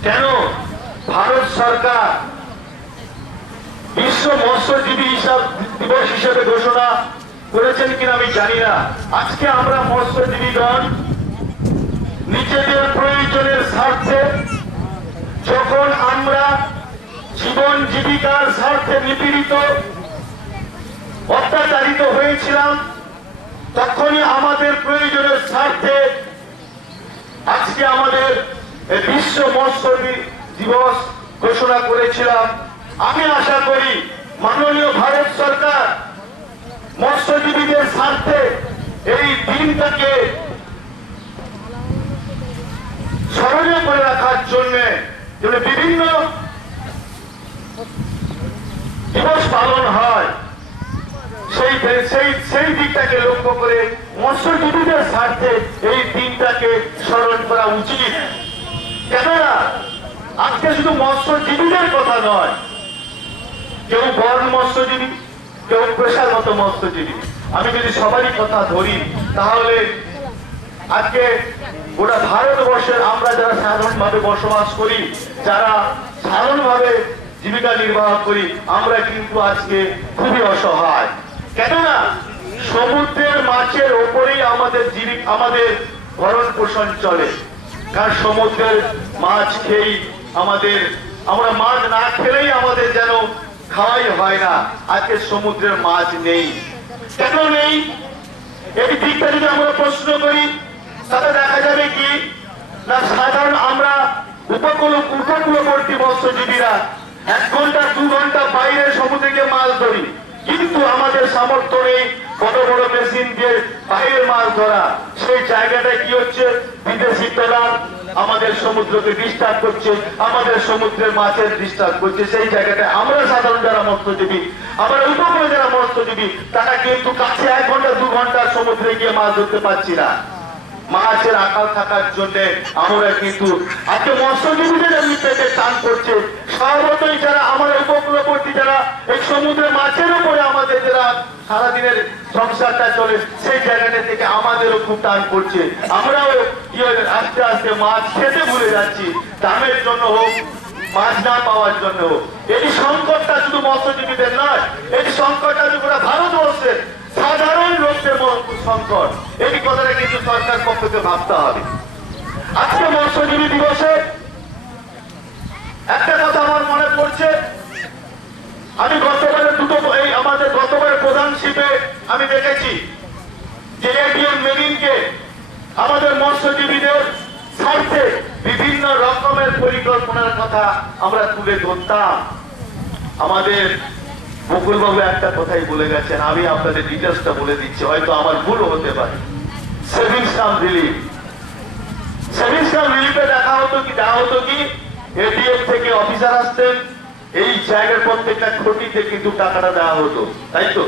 কেন ভারত সরকার বিশ্ব মৎস্যজীবী দিবস হিসেবে ঘোষণা করেছেন কিনা আমি জানি না। আজকে আমরা মৎস্যজীবীগণ নিজেদের প্রয়োজনের স্বার্থে, যখন আমরা জীবন জীবিকার স্বার্থে নিপীড়িত অত্যাচারিত হয়েছিলাম, তখনই আমাদের প্রয়োজনের স্বার্থে আজকে আমাদের বিশ্ব মৎস্যজীবী দিবস ঘোষণা করেছিলাম। আমি আশা করি মাননীয় ভারত সরকার মৎস্যজীবীদের স্বার্থে এই দিনটাকে স্মরণীয় করে রাখার জন্য বিভিন্ন দিবস পালন হয়, সেই দিকটাকে লক্ষ্য করে মৎস্যজীবীদের স্বার্থে এই দিনটাকে স্মরণ করা উচিত। কেননা আজকে শুধু মৎস্যজীবীদের কথা নয়, কেউ বর্ণ মৎস্যজীবী, কেউ পেশাগত মৎস্যজীবী। আমি যদি সবারই কথা ধরি তাহলে আজকে গোটা ভারতবর্ষের আমরা যারা সাধারণভাবে বসবাস করি, যারা সাধারণভাবে জীবিকা নির্বাহ করি, আমরা কিন্তু আজকে খুবই অসহায়। কেননা সমুদ্রের মাছের ওপরেই আমাদের ভরণ পোষণ চলে। কারণ সমুদ্রের মাছ খেয়েই আমরা মাছ না খেলেই আমাদের যেন খাওয়াই হয় না। আজকে সমুদ্রের মাছ নেই। কেন নেই এই দিকটা যদি আমরা প্রশ্ন করি তাহলে দেখা যাবে কি না, সাধারণ আমরা উপকূলবর্তী মৎস্যজীবীরা 1 ঘন্টা 2 ঘন্টা বাইরে সমুদ্রে গিয়ে মাছ ধরি, কিন্তু আমাদের সামর্থ্য নেই বড় বড় মেশিন দিয়ে বাইরের মাছ ধরা। সেই জায়গাটায় কি হচ্ছে, বিদেশি ট্রলার আমাদের সমুদ্রকে ডিস্টার্ব করছে, আমাদের সমুদ্রের মাছের ডিস্টার্ব করছে। সেই জায়গাটায় আমরা সাধারণ যারা মৎস্যজীবী, আমরা উপকূলে যারা মৎস্যজীবী, তারা কিন্তু কাছে 1 ঘন্টা 2 ঘন্টা সমুদ্রে গিয়ে মাছ ধরতে পারছি না। মাছের আকাল থাকার জন্য আমরা কিন্তু আজকে মৎস্যজীবীদের এমনি পেটে টান করছে। সর্বতই যারা আমরা উপকূলবর্তী, যারা এই সমুদ্রের মাছের উপরে আমাদের যারা সারাদিনের সংসারটা চলে, সেই জায়গাটা থেকে আমাদেরও খুব টান করছে। আমরাও কি আস্তে আস্তে মাছ খেতে ভুলে যাচ্ছি, দামের জন্য হোক, মাছ না পাওয়ার জন্য হোক। এই সংকটটা শুধু মৎস্যজীবীদের নয়, এই সংকটটা পুরো ভারতবর্ষের সাধারণ লোকদের সংকট। এই কথাটা কিন্তু সরকার পক্ষ থেকে ভাবতে হবে। আজকে মৎস্যজীবী দিবসে একটা কথা আমার মনে পড়ছে, আমি আমাদের গতবারের প্রধান শিপে আমি দেখেছি যে এডিএম মেরিনকে আমাদের মৎস্যজীবীদের স্বার্থে বিভিন্ন রকমের পরিকল্পনার কথা আমরা তুলে ধরতাম। আমাদের বকুলবাবু একটা কথাই বলে গেছেন, আমি আপনাদের ডিটেলসটা বলে দিচ্ছি, হয়তো আমার ভুলও হতে পারে। সেভিংস কাম রিলিফে দেওয়া হতো কি এডিএম থেকে অফিসার আসতেন, এই জায়গার প্রত্যেকটা খুঁটিতে কিন্তু টাকাটা দেওয়া হতো, তাই তো?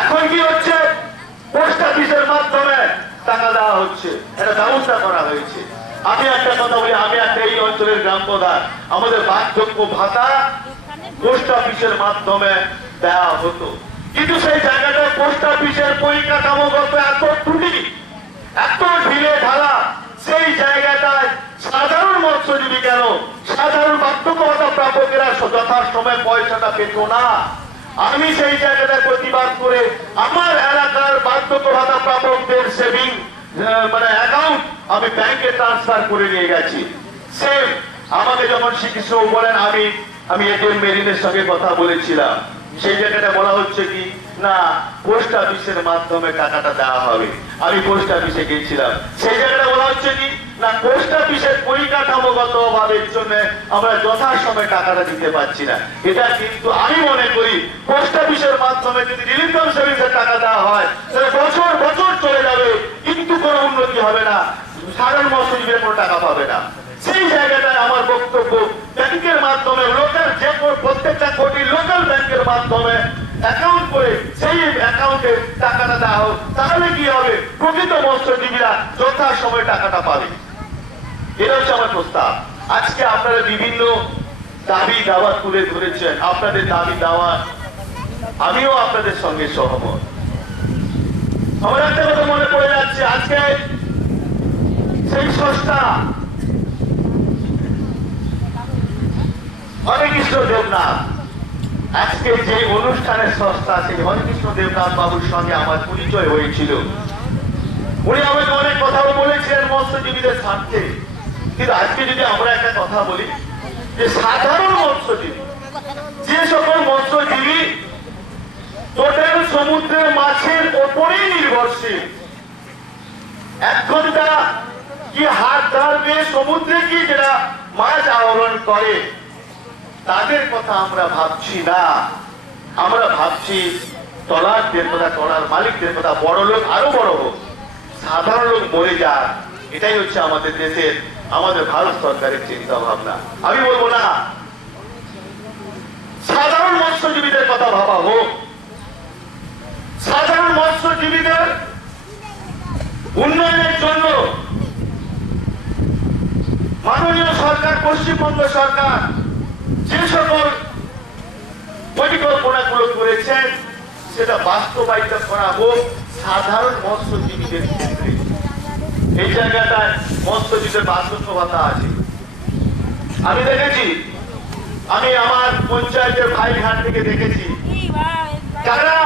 এখন কি হচ্ছে, পোস্ট অফিসের মাধ্যমে টাকা দেওয়া হচ্ছে, এটা ব্যবস্থা করা হয়েছে। আমি একটা কথা বলি, আমি একটা এই অঞ্চলের গ্রাম প্রধান, আমাদের বার্ধক্য ভাতা পোস্ট অফিসের মাধ্যমে দেওয়া হতো, কিন্তু সেই জায়গাটা পোস্ট অফিসের পরিকাঠামোগত এত ত্রুটি, এত ঢিলে ঢালা, সেই জায়গাটায় সাধারণ মৎস্যজীবী কেন, সাধারণ বার্ধক্যভাতা প্রাপকেরা যথাসময়ে পয়সাটা পেত না। আমি সেই জায়গাটায় প্রতিবাদ করে আমার এলাকার বার্ধক্যভাতা প্রাপকদের সেভিং অ্যাকাউন্ট আমি ব্যাংকে ট্রান্সফার করে নিয়ে গেছি। সে আমাকে যখন শ্রীকৃষ্ণ বলেন, আমি এটিএম মেরিনের সঙ্গে কথা বলেছিলাম, সেই জায়গাটা বলা হচ্ছে কি না পোস্ট অফিসের মাধ্যমে টাকাটা দেওয়া হবে। আমি পোস্ট অফিসে গিয়েছিলাম, সেই জায়গাটা বলা হচ্ছে কি না পোস্ট অফিসের পরিকাঠামোগত অভাবের জন্য আমরা যথাসময়ে টাকাটা দিতে পারছি না। এটা কিন্তু আমি মনে করি পোস্ট অফিসের মাধ্যমে যদি রিলিফ কাম সার্ভিসের টাকা দেওয়া হয় তাহলে বছর বছর চলে যাবে, কিন্তু কোনো উন্নতি হবে না, সাধারণ মৎস্যজীবীরা কোনো টাকা পাবে না। সেই জায়গাটায় আমার বক্তব্য ব্যাংকের মাধ্যমে লোকাল যে প্রত্যেকটা কোটি লোকাল ব্যাংকের মাধ্যমে অ্যাকাউন্ট করে সেই অ্যাকাউন্টে টাকাটা দেওয়া হোক, তাহলে কি হবে প্রকৃত মৎস্যজীবীরা যথাসময়ে টাকাটা পাবে। এটা হচ্ছে আমার প্রস্তাব। আজকে আপনারা বিভিন্ন দাবি দাওয়া তুলে ধরেছেন, আপনাদের দাবি দাওয়া আমিও আপনাদের সঙ্গে সহমত। আমার একটা কথা মনে পড়ে যাচ্ছে, আজকে সেই স্রষ্টা হরেকৃষ্ণ দেবনাথ, আজকে যে অনুষ্ঠানের স্রষ্টা সেই হরেকৃষ্ণ দেবনাথ বাবুর সঙ্গে আমার পরিচয় হয়েছিল। উনি আমাকে অনেক কথাও বলেছিলেন মৎস্যজীবীদের স্বার্থে, কিন্তু আজকে যদি আমরা একটা কথা বলি যে সাধারণ মৎস্যজীবী, যে সকল মৎস্যজীবী টোটাল সমুদ্রের মাছের ওপরেই নির্ভরশীল, 1 ঘন্টা কি হাত ধরবে সমুদ্রে কি যারা মাছ আহরণ করে, তাদের কথা আমরা ভাবছি না। আমরা ভাবছি ট্রলারদের কথা, ট্রলার মালিকদের কথা, বড় লোক আরো বড় হোক, সাধারণ লোক মরে যাক, এটাই হচ্ছে আমাদের দেশের, আমাদের ভারত সরকারের চিন্তা ভাবনা। আমি বলবো না সাধারণ মৎস্যজীবীদের কথা ভাবা হোক, সাধারণ মৎস্যজীবীদের উন্নয়নের জন্য মাননীয় সরকার, পশ্চিমবঙ্গ সরকার যে সকল পরিকল্পনাগুলো করেছেন সেটা বাস্তবায়িত করা হোক সাধারণ মৎস্যজীবীদের ক্ষেত্রে। এই জায়গাটায় মৎস্যজীবীদের বার্ধক্য ভাতা আছে। আমি দেখেছি, আমি আমার পঞ্চায়েতের ভাইঘাট থেকে দেখেছি যারা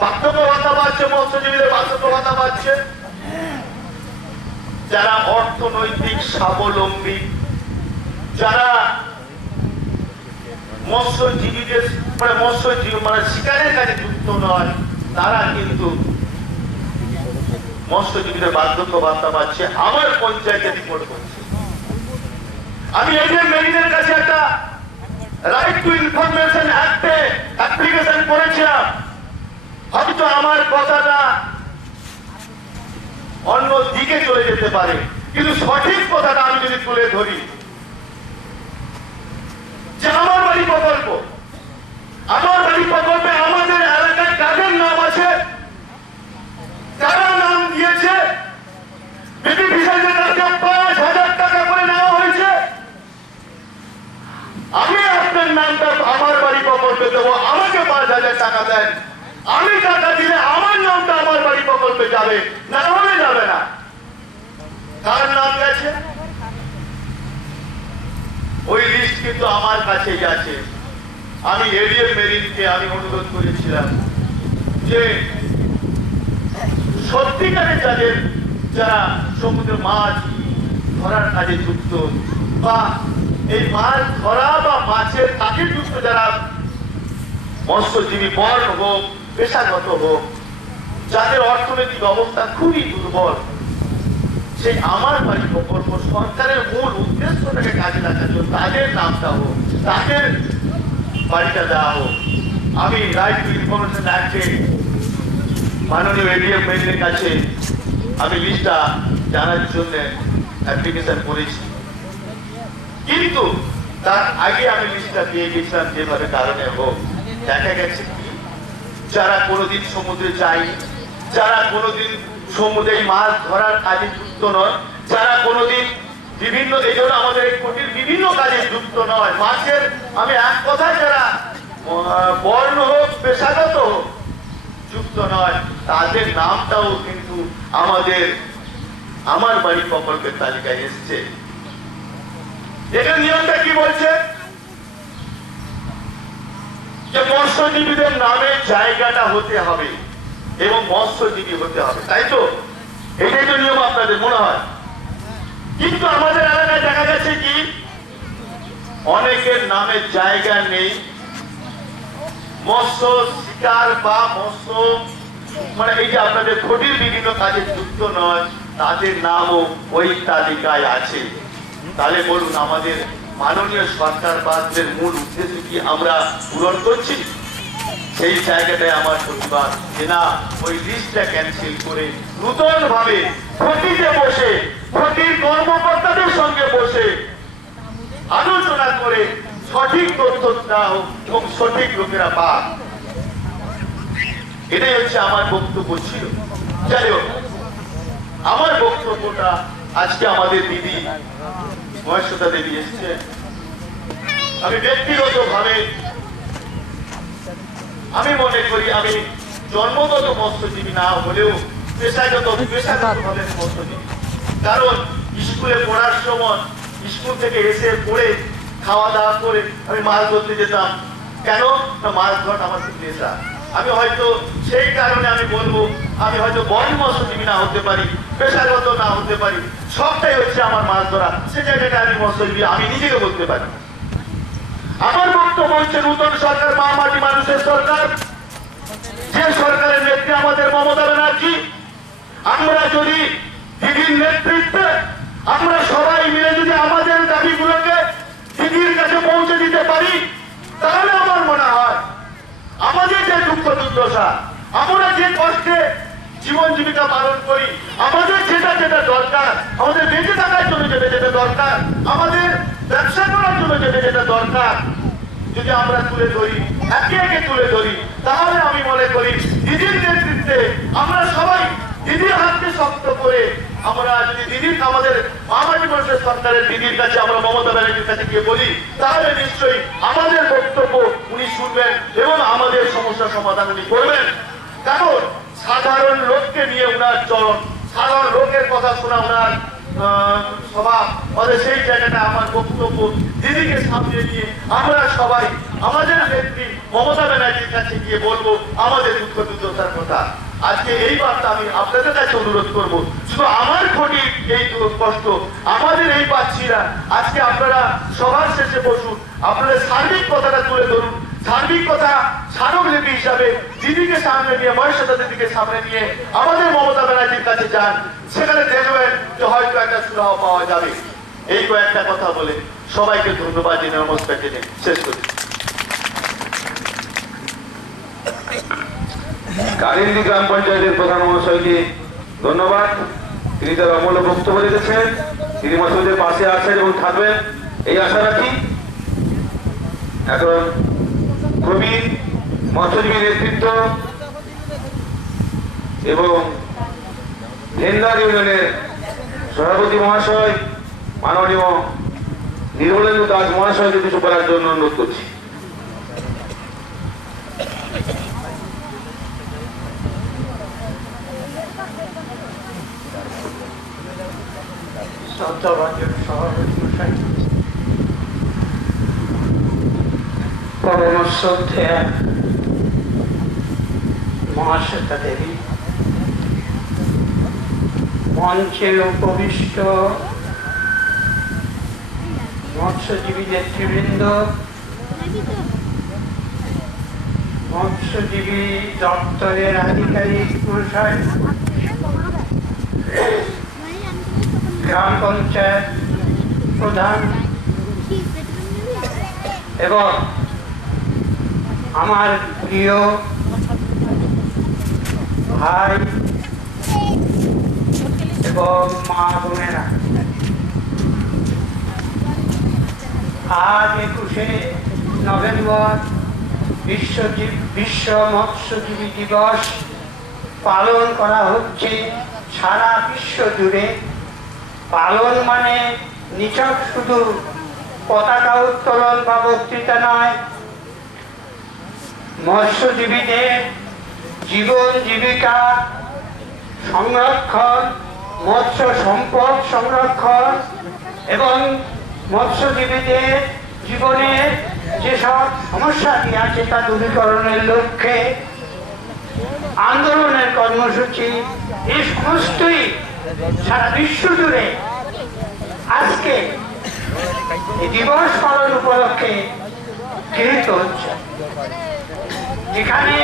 বার্ধক্য ভাতা পাচ্ছে, মৎস্যজীবীদের বার্ধক্য ভাতা পাচ্ছে, যারা অর্থনৈতিক স্বাবলম্বী, যারা মৎস্যজীবীদের শিকারের কাজে যুক্ত নয়, তারা কিন্তু মৎস্যজীবীদের বার্ধক্য ভাতা পাচ্ছে। আমার পঞ্চায়েতে রিপোর্ট করছে। আমি এডিএম মেরিনের কাছে একটা রাইট টু ইনফরমেশন অ্যাক্টে অ্যাপ্লিকেশন করেছিলাম। হয়তো আমার কথাটা অন্য দিকে চলে যেতে পারে, কিন্তু সঠিক কথাটা আমি যদি তুলে ধরি যে আমার বাড়ি প্রকল্প, আমার বাড়ি প্রকল্পে আমাদের এলাকায় কাদের নাম আছে, কারা নাম দিয়েছে, বেনিফিশিয়ারিদের কাছে 5,000 টাকা করে নেওয়া হয়েছে। আমি আপনার নামটা আমার বাড়ি প্রকল্পে দেবো, আমাকে 5,000 টাকা দেন, আমি টাকা দিলে আমার নামটা আমার বাড়ি প্রকল্পে যাবে, না হলে যাবে না। কার নাম গেছে ওই লিস্ট কিন্তু আমার কাছেই আছে। আমি এডিএম মেরিনকে আমি অনুরোধ করেছিলাম যে সত্যিকারের যারা সমুদ্রে মাছ ধরার কাজে যুক্ত বা এই মাছ ধরা বা মাছের কাজে যুক্ত যারা মৎস্যজীবী বর্ণ হোক, পেশাগত হোক, যাদের অর্থনৈতিক অবস্থা খুবই দুর্বল, সেই আমার বাড়ি প্রকল্প সরকারের মূল উদ্দেশ্যটাকে কাজে লাগার জন্য তাদের নামটা হোক, তাদের বাড়িটা দেওয়া হোক। আমি রাইট টু ইনফরমেশন অ্যাক্টে মাননীয় এডিএম মেরিনের কাছে আমি লিস্টটা জানার জন্য অ্যাপ্লিকেশন করেছি, কিন্তু তার আগে আমি লিস্টটা পেয়ে গেছিলাম যেভাবে কারণে হোক। দেখা গেছে যারা কোনোদিন সমুদ্রে যায়নি, যারা কোনোদিন সমুদ্রে মাছ ধরার কাজে যুক্ত নয়, যারা কোনোদিন বিভিন্ন এই জন্য আমাদের এই কোটির বিভিন্ন কাজে যুক্ত নয়, মাছের আমি এক কথায় যারা বর্ণ হোক পেশাগত হোক যুক্ত নয়, তাদের নামটাও কিন্তু আমার বাড়ি প্রকল্পের তালিকায় এসছে। এখানে নিয়মটা কি বলছে যে মৎস্যজীবীদের নামে জায়গাটা হতে হবে এবং মৎস্যজীবী হতে হবে, তাই তো? এটাই তো নিয়ম আপনাদের মনে হয়। কিন্তু আমাদের এলাকায় দেখা গেছে কি অনেকের নামে জায়গা নেই, মৎস্য শিকার বা মৎস্য মানে এই যে আপনাদের খটির বিভিন্ন কাজে যুক্ত নয়, তাদের নামও ওই তালিকায় আছে। তাহলে বলুন আমাদের মাননীয় সরকার বাদের মূল উদ্দেশ্য কি আমরা পূরণ করছি? সেই জায়গাটায় আমার প্রতিবাদ যে না, ওই লিস্টটা ক্যান্সেল করে নূতন ভাবে খটিতে বসে খটির কর্মকর্তাদের সঙ্গে বসে আলোচনা করে সঠিক তথ্য দাও এবং সঠিক লোকেরা পাক, এটাই হচ্ছে আমার বক্তব্য ছিল। যাই হোক, আমার বক্তব্যটা আজকে আমাদের দিদি মহেশ্বতা দেবী এসছে। আমি ব্যক্তিগত ভাবে আমি মনে করি আমি জন্মগত মৎস্যজীবী না হলেও পেশাগত ভাবে মৎস্যজীবী। কারণ স্কুলে পড়ার সময় স্কুল থেকে এসে পড়ে খাওয়া দাওয়া করে আমি মাছ ধরতে যেতাম। কেন না, মাছ ধরা আমার খুব পেশা। আমি হয়তো সেই কারণে আমি বলবো আমি হয়তো বড় মৎস্যজীবী না হতে পারি, পেশাগত না হতে পারি, সবটাই হচ্ছে আমার মাছ ধরা। সে জায়গাটা আমি মৎস্যজীবী আমি নিজেকে বলতে পারি। আমার বক্তব্য হচ্ছে নূতন সরকার মা মাটি মানুষের সরকার, যে সরকারের নেত্রী আমাদের মমতা ব্যানার্জি। আমরা যদি দিদির নেতৃত্বে আমরা সবাই মিলে যদি আমাদের দাবিগুলোকে দিদির কাছে পৌঁছে দিতে পারি, তাহলে আমার মনে হয় আমাদের যে দুঃখ দুর্দশা, আমরা যে কষ্টে জীবন জীবিকা পালন করি, আমাদের যেটা দরকার, আমাদের বেঁচে থাকার জন্য যেটা দরকার, আমাদের ব্যবসা করার জন্য যেটা দরকার, যদি আমরা তুলে ধরি, একে একে তুলে ধরি, তাহলে আমি মনে করি দিদির নেতৃত্বে আমরা সবাই দিদির হাতকে শক্ত করে আমরা যদি দিদির আমাদের মামাটি মানুষের সরকারের দিদির কাছে আমরা মমতা ব্যানার্জির কাছে গিয়ে বলি, তাহলে নিশ্চয়ই আমাদের বক্তব্য উনি শুনবেন এবং আমাদের সমস্যার সমাধান উনি করবেন। কারণ সাধারণ লোককে নিয়ে উনার চরণ, সাধারণ লোকের কথা শোনা উনার স্বভাব, সেই জায়গাটা আমার বক্তব্য দিদিকে সামনে নিয়ে আমরা সবাই আমাদের নেত্রী মমতা ব্যানার্জির কাছে গিয়ে বলবো আমাদের দুঃখ দুর্দশার কথা। আজকে এই বার্তা আমি আপনাদের কাছে অনুরোধ করবো, শুধু আমার খটির এই কষ্ট আমাদের এই পাচ্ছিরা, আজকে আপনারা সবার শেষে বসুন, আপনাদের সার্বিক কথাটা তুলে ধরুন, সার্বিক কথা স্মারকলিপি হিসাবে দিদিকে সামনে নিয়ে, মহেশ্বতা দিদিকে সামনে নিয়ে আমাদের মমতা ব্যানার্জির কাছে যান, সেখানে দেখবেন যে হয়তো একটা সুরাহ পাওয়া যাবে। এই কয়েকটা কথা বলে সবাইকে ধন্যবাদ জানিয়ে নমস্কার জানিয়ে শেষ করি। কালিন্দী গ্রাম পঞ্চায়েতের প্রধান মহাশয়কে ধন্যবাদ, তিনি তার অমূল্য বক্তব্য রেখেছেন। তিনি মহাশয়দের পাশে আছেন এবং থাকবেন এই আশা রাখি। এখন প্রবীণ মৎস্যজীবী নেতৃত্ব এবং ভেন্দার ইউনিয়নের সভাপতি মহাশয় মাননীয় নির্মলেন্দু দাস মহাশয়কে কিছু বলার জন্য অনুরোধ করছি। পরম শ্রদ্ধেয়া মহাশ্বেতা দেবী, মঞ্চে উপবিষ্ট মৎস্যজীবী নেতৃবৃন্দ, মৎস্যজীবী দপ্তরের আধিকারিক মহাশয়, গ্রাম পঞ্চায়েত প্রধান এবং আমার প্রিয় ভাই এবং মা বোনেরা, আজ 21শে নভেম্বর বিশ্ব মৎস্যজীবী দিবস পালন করা হচ্ছে সারা বিশ্ব জুড়ে। পালন মানে নিছক শুধু পতাকা উত্তোলন বা বক্তৃতা নয়, মৎস্যজীবীদের জীবন জীবিকা সংরক্ষণ, মৎস্য সম্পদ সংরক্ষণ এবং মৎস্যজীবীদের জীবনের যেসব সমস্যাটি আছে তা দূরীকরণের লক্ষ্যে আন্দোলনের কর্মসূচি, এই সমস্তই সারা বিশ্ব জুড়ে আজকে এই দিবস পালন উপলক্ষে গৃহীত হচ্ছে, যেখানে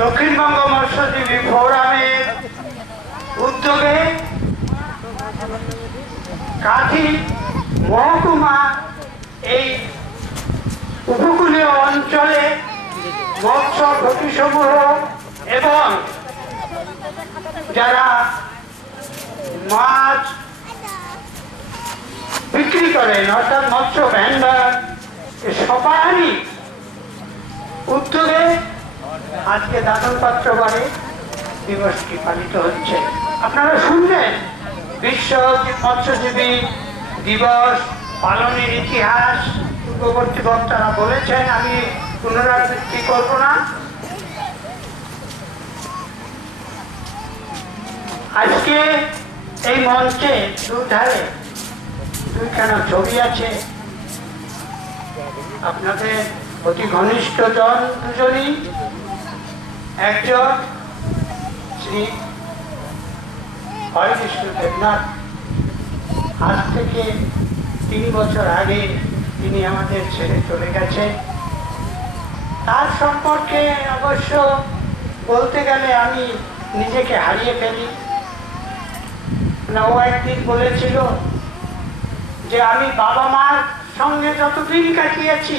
দক্ষিণবঙ্গ মৎস্যজীবী ফোরামের উদ্যোগে কাঁথি মহকুমা এই উপকূলীয় অঞ্চলে মৎস্য ঘটিসমূহ এবং যারা মাছ বিক্রি করেন অর্থাৎ মৎস্য ভ্যান্ডার সবারই উদ্যোগে আজকে দাদন পাত্র বারে দিবসটি পালিত হচ্ছে। আপনারা শুনলেন বিশ্ব মৎস্যজীবী দিবস পালনের ইতিহাস পূর্ববর্তী বক্তারা বলেছেন, আমি পুনরাবৃত্তি করব না। আজকে এই মঞ্চে দুধারে দুইখানা ছবি আছে, আপনাদের অতি ঘনিষ্ঠ জন দুজনই, একজন শ্রী হরিকৃষ্ণ দেবনাথ, আজ থেকে 3 বছর আগে তিনি আমাদের ছেড়ে চলে গেছেন। তার সম্পর্কে অবশ্য বলতে গেলে আমি নিজেকে হারিয়ে ফেলি। ও একদিন বলেছিল যে আমি বাবা মার সঙ্গে যতদিন কাটিয়েছি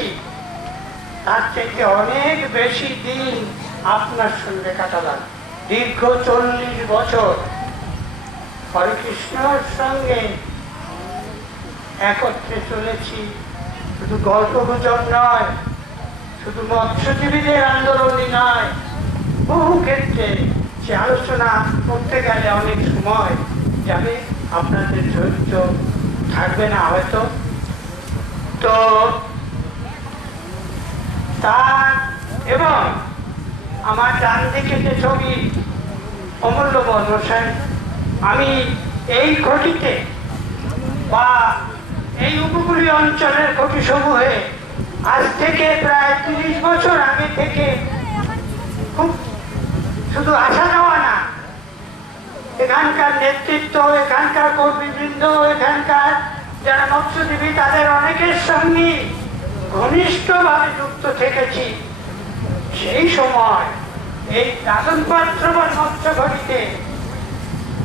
তার থেকে অনেক বেশি দিন আপনার সঙ্গে কাটালাম। দীর্ঘ 40 বছর হরিকৃষ্ণর সঙ্গে একত্রে চলেছি। শুধু গল্প গুজব নয়, শুধু মৎস্যজীবীদের আন্দোলনই নয়, বহু ক্ষেত্রে সে আলোচনা করতে গেলে অনেক সময় যাবে, আপনাদের ধৈর্য থাকবে না হয়তো। তো তার এবং আমার ডান দিকে যে ছবি অমূল্য বর্মশাই, আমি এই ঘটিতে বা এই উপকূলীয় অঞ্চলের ঘটিসমূহে আজ থেকে প্রায় 30 বছর আগে থেকে খুব শুধু আসা যাওয়া না, এখানকার নেতৃত্ব, এখানকার কর্মীবৃন্দ, এখানকার যারা মৎস্যজীবী তাদের অনেকের সঙ্গে ঘনিষ্ঠভাবে যুক্ত থেকেছি। সেই সময় এই দাদন পাত্র বা মৎস্য ঘটিতে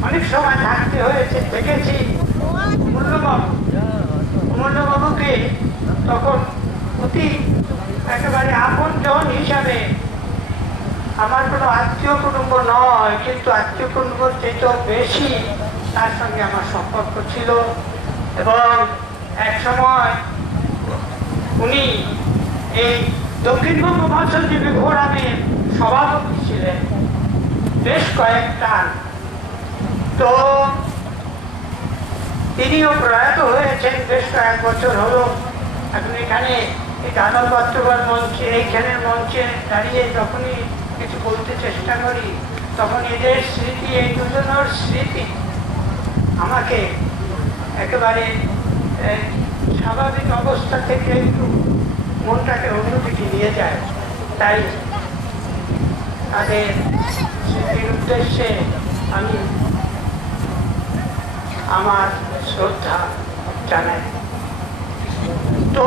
অনেক সময় থাকতে হয়েছে, দেখেছি। অমূল্যবাবুকে তখন অতি একেবারে আপন জন হিসাবে, আমার কোনো আত্মীয় কুটুম্ব নয় কিন্তু আত্মীয় কুটুম্বর চেয়েও বেশি তার সঙ্গে আমার সম্পর্ক ছিল। এবং এক সময় উনি এই দক্ষিণবঙ্গ মৎস্যজীবী ফোরামের সভাপতি ছিলেন বেশ কয়েকটা। তো তিনিও প্রয়াত হয়েছেন বেশ কয়েক বছর হলো। এখন এখানে এই দাদন পাত্রবার মঞ্চে, এইখানের মঞ্চে দাঁড়িয়ে যখনই কিছু বলতে চেষ্টা করি তখন এদের স্মৃতি, এই দুজনের স্মৃতি আমাকে একেবারে স্বাভাবিক অবস্থা থেকে একটু মনটাকে অন্যদিকে নিয়ে যায়। তাই তাদের স্মৃতির উদ্দেশ্যে আমি আমার শ্রদ্ধা জানাই। তো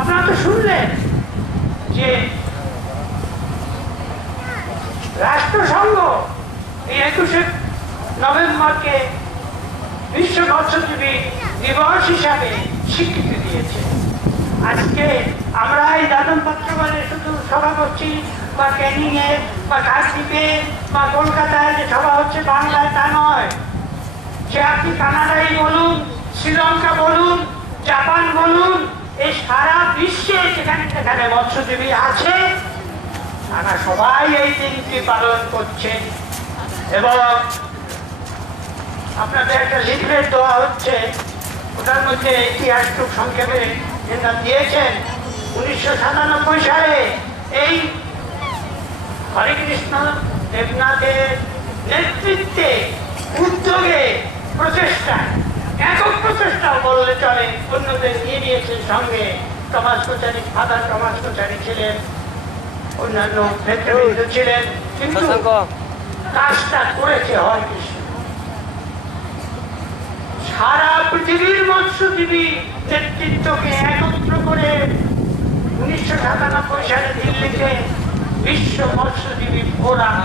আপনারা তো শুনলেন যে রাষ্ট্রসংঘ এই 21শে নভেম্বরকে বিশ্ব মৎস্যজীবী দিবস হিসাবে স্বীকৃতি দিয়েছে। আজকে আমরা এই দাদন পাত্রবারে শুধু সভা করছি বা ক্যানিং এ বা কাকদ্বীপে বা কলকাতায় যে সভা হচ্ছে বাংলায় তা নয়। সে আপনি কানাডাই বলুন, শ্রীলঙ্কা বলুন, জাপান বলুন, এই সারা বিশ্বে যেখানে যেখানে মৎস্যজীবী আছে তারা সবাই এই দিনটি পালন করছে। এবং আপনাদের একটা লিফলেট দেওয়া হচ্ছে, ওটার মধ্যে ইতিহাস খুব সংক্ষেপে এনারা দিয়েছেন। 1997 সালে এই হরেকৃষ্ণ দেবনাথের নেতৃত্বে, উদ্যোগে, প্রচেষ্টায়, একক প্রচেষ্টা বললে চলে, অন্যদের নিয়ে নিয়েছেন সঙ্গে। টমাস কচারি, ফাদার টমাস কচারি ছিলেন, অন্যান্য নেতৃবৃন্দ ছিলেন, কিন্তু কাজটা করেছে হরেকৃষ্ণ। সারা পৃথিবীর মৎস্যজীবী নেতৃত্বকে একত্র করে 1997 সালে দিল্লিতে বিশ্ব মৎস্যজীবী ফোরাম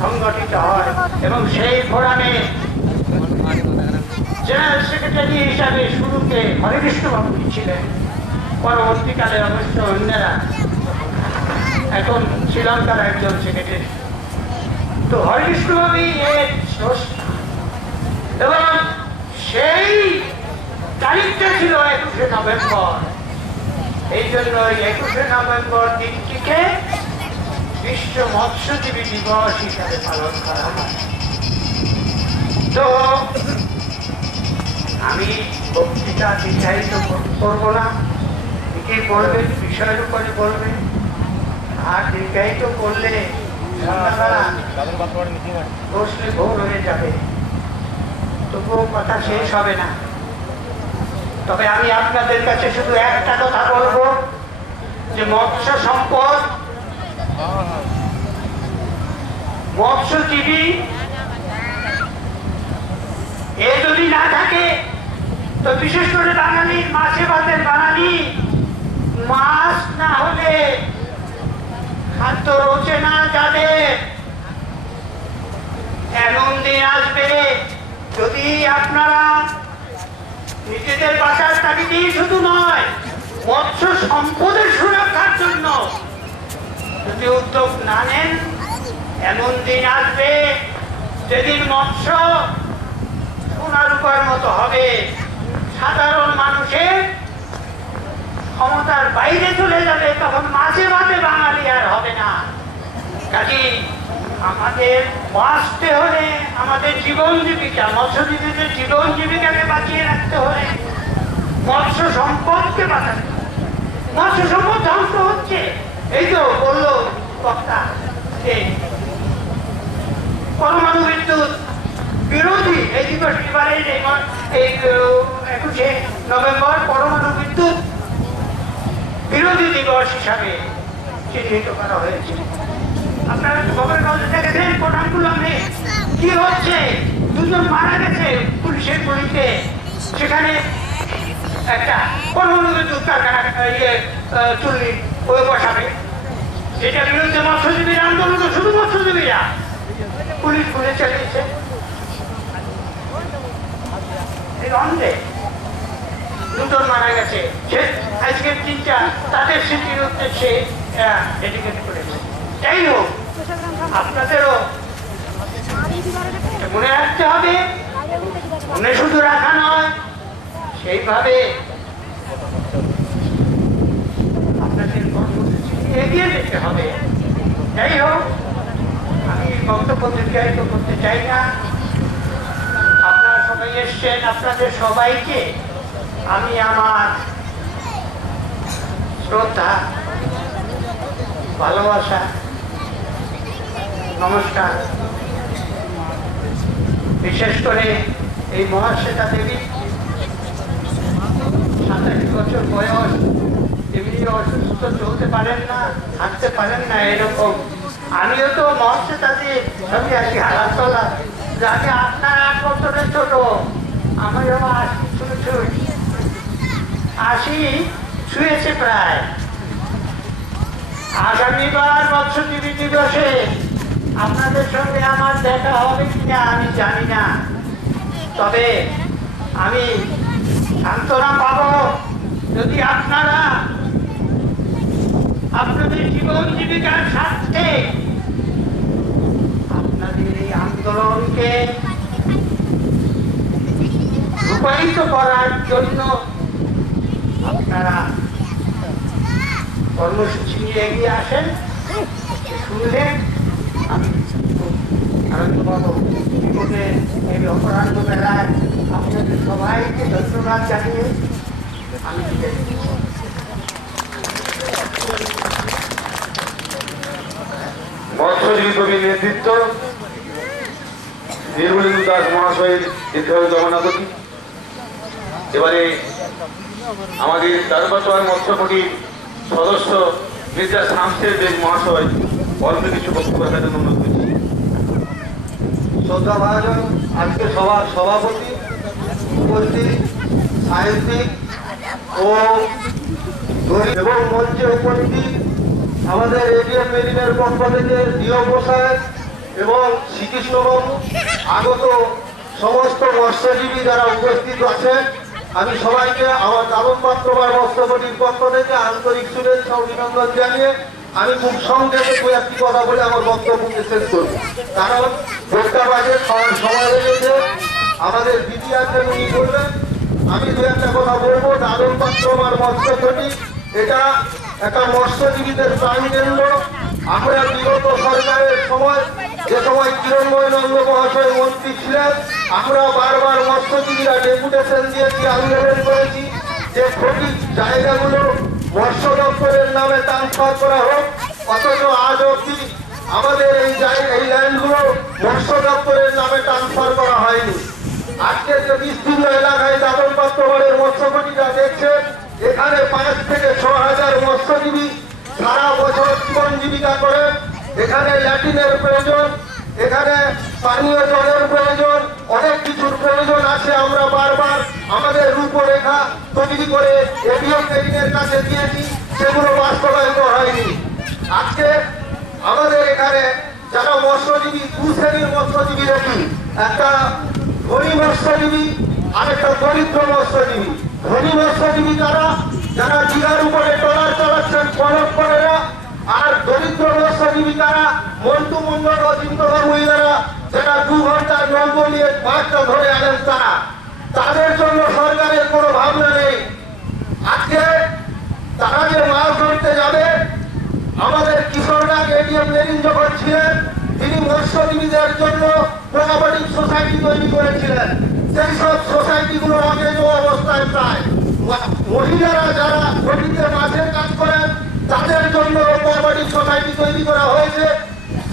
সংগঠিত হয় এবং সেই ফোরামে জেনারেল সেক্রেটারি হিসাবে শুরুতে হরেকৃষ্ণ বাবু ছিলেন, পরবর্তীকালে অবশ্য অন্যরা, এখন শ্রীলঙ্কার একজন সেক্রেটারি। তো হরেকৃষ্ণ বাবুই এর স্রষ্টা এবং সেই তারিখটা ছিল 21শে নভেম্বর। এই জন্য 21শে নভেম্বর দিনটিকে বিশ্ব মৎস্যজীবী দিবস হিসাবে পালন করা হয়। তো আমি বক্তৃতা দীর্ঘায়িত করবো না, কি বলবেন বিষয়ের উপরে বলবেন, আর দীর্ঘায়িত করলে বসলে ভোর হয়ে যাবে, তবুও কথা শেষ হবে না। তবে আমি আপনাদের কাছে শুধু একটা কথা বলবো, যে মৎস্য সম্পদ, মৎস্যজীবী এ যদি না থাকে, তো বিশেষ করে বাঙালির মাছে ভাতের বাঙালি, মাছ না হলে খাদ্য রোচে না যাদের। এমন দিন আসবে যদি আপনারা নিজেদের বাঁচার তাগিদেই শুধু নয়, মৎস্য সম্পদের সুরক্ষার জন্য যদি উদ্যোগ না নেন, এমন দিন আসবে যেদিন মৎস্য সোনা রূপার মতো হবে, সাধারণ মানুষের ক্ষমতার বাইরে চলে যাবে, তখন মাঝে মাঝে বাঙালি আর হবে না। কাজেই আমাদের বাঁচতে হলে, আমাদের জীবন জীবিকা, মৎস্যজীবীদের জীবন জীবিকাকে বাঁচিয়ে রাখতে হলে মৎস্য সম্পদকে বাঁচাতে হবে। মৎস্য সম্পদ ধ্বংস হচ্ছে, এই তো বললো বক্তা, পরমাণু বিদ্যুৎ বিরোধী এই দিবস, এবারে এই 21শে নভেম্বর পরমাণু বিদ্যুৎ বিরোধী দিবস হিসাবে চিহ্নিত করা হয়েছে। আপনারা খবরের কাগজে দেখেছেন প্রধানগুলোতে কি হচ্ছে, দুজন মারা গেছে পুলিশের গুলিতে, সেখানে একটা পরমাণু বিদ্যুৎ কারখানা চুল্লি ওই বসাবে, যেটার বিরুদ্ধে মৎস্যজীবীরা আন্দোলন, শুধু মৎস্যজীবীরা, পুলিশ গুলি চালিয়েছে। অন্ধে দুজন মারা গেছে, আজকের দিনটা তাদের স্মৃতির উদ্দেশ্যে ডেডিকেট করেছে। যাই হোক, আপনাদেরও মনে রাখতে হবে, মনে শুধু রাখা নয়, সেইভাবে আপনাদের কর্মসূচি এগিয়ে যেতে হবে। যাই হোক, আমি বক্তব্য দীর্ঘায়িত করতে চাই না। আপনারা সবাই এসছেন, আপনাদের সবাইকে আমি আমার শ্রদ্ধা, ভালোবাসা, নমস্কার। বিশেষ করে এই মহাশ্বেতা দেবী, 27 বছর বয়স, এমনি অসুস্থ, চলতে পারেন না, হাঁটতে পারেন না, এরকম। আমিও তো মহাশ্বেতা দেবীর সঙ্গে আছি হারাতলা, যাকে আপনার 8 বছরের ছোট, আমারও 80 ছুঁয়েছে প্রায়। আগামীবার মৎস্যজীবী দিবসে আপনাদের সঙ্গে আমার দেখা হবে কিনা আমি জানি না, তবে আমি সান্ত্বনা পাব যদি আপনারা আপনাদের জীবন জীবিকার স্বার্থে আপনাদের এই আন্দোলনকে রূপায়িত করার জন্য আপনারা কর্মসূচি নিয়ে এগিয়ে আসেন। শুনলে আমি আনন্দবাবু বিপদে এই অপরাধ বেলায় আপনাদের সবাইকে ধন্যবাদ জানিয়ে আমি মৎস্যজীবী কবির নেতৃত্ব নির্মলেন্দু দাস মহাশয়ের দীর্ঘায়ু কামনা করি। এবারে আমাদের দারুপাটোয়ার মৎস্যকুটির সদস্য মির্জা শামসের বেগ মহাশয় অল্প কিছু বক্তব্য রাখার জন্য অনুরোধ করছি। শ্রদ্ধা ভাজন, আজকে সভার সভাপতি, উপস্থিত সাহিত্যিক ও এবং মঞ্চে উপস্থিত আমাদের এডিএম মেরিনের পক্ষ থেকে ডিও মশাই এবং শ্রীকৃষ্ণবাবু, আগত সমস্ত মৎস্যজীবী যারা উপস্থিত আছেন, আমি সবাইকে আমার দারুণপাত্রবার মৎস্যকুটির পক্ষ থেকে আন্তরিক শুভেচ্ছা অভিনন্দন জানিয়ে আমি খুব সংক্ষেপে দু একটি কথা বলে আমার বক্তব্যকে শেষ করব। কারণ 4টা বাজে খাওয়ার সময় লেগেছে, আমাদের দিদি আছেন, উনি বলবেন। আমি দু একটা কথা বলবো। দারুণপাত্রবার মৎস্যকুটি এটা একটা মৎস্যজীবীদের প্রাণকেন্দ্র। আমরা বিগত সরকারের সময়, যে সময় কিরণময় নন্দ মহাশয় মন্ত্রী ছিলেন, আমরা বারবার মৎস্যজীবীরা ডেপুটেশন দিয়েছি, আন্দোলন করেছি যে ক্ষতির জায়গাগুলো মৎস্য দপ্তরের নামে ট্রান্সফার করা হোক। অথচ আজ অবধি আমাদের এই ল্যান্ডগুলো মৎস্য দপ্তরের নামে ট্রান্সফার করা হয়নি। আজকে যে বিস্তীর্ণ এলাকায় দারুণপাত্রবারের মৎস্যকুটিটা দেখছে, এখানে 5 থেকে 6 হাজার মৎস্যজীবী সারা বছর জীবন জীবিকা করেন। এখানে ল্যাট্রিনের প্রয়োজন, এখানে পানীয় জলের প্রয়োজন, অনেক কিছুর প্রয়োজন আছে। আমরা বারবার আমাদের রূপরেখা তৈরি করে এডিএম মেরিনের কাছে দিয়েছি, সেগুলো বাস্তবায়িত হয়নি। আজকে আমাদের এখানে যারা মৎস্যজীবী, 2 শ্রেণীর মৎস্যজীবী দেখি, একটা ধনী মৎস্যজীবী আর একটা দরিদ্র মৎস্যজীবী। ধনী মৎস্যজীবী তারা যারা জিরার উপরে ট্রলার চালাচ্ছেন, পলক করে না। আর দরিদ্র মৎস্যজীবী তারা মন্টু মন্ডল অচিন্তবাবু মহিলারা যারা 2 ঘন্টার নৌকো নিয়ে মাছটা ধরে আনেন, তাদের জন্য সরকারের কোনো ভাবনা নেই। আজকে তারা যে মাছ ধরতে যাবে, আমাদের কিশোরনাগ এডিএম মেরিন যখন ছিলেন, তিনি মৎস্যজীবীদের জন্য কোঅপারেটিভ সোসাইটি তৈরি করেছিলেন। সেই সব সোসাইটিগুলো অকেজ অবস্থায় প্রায়। মহিলারা যারা নদীতে মাছের কাজ করেন, তাদের জন্য কোঅপারেটিভ সোসাইটি তৈরি করা হয়েছে।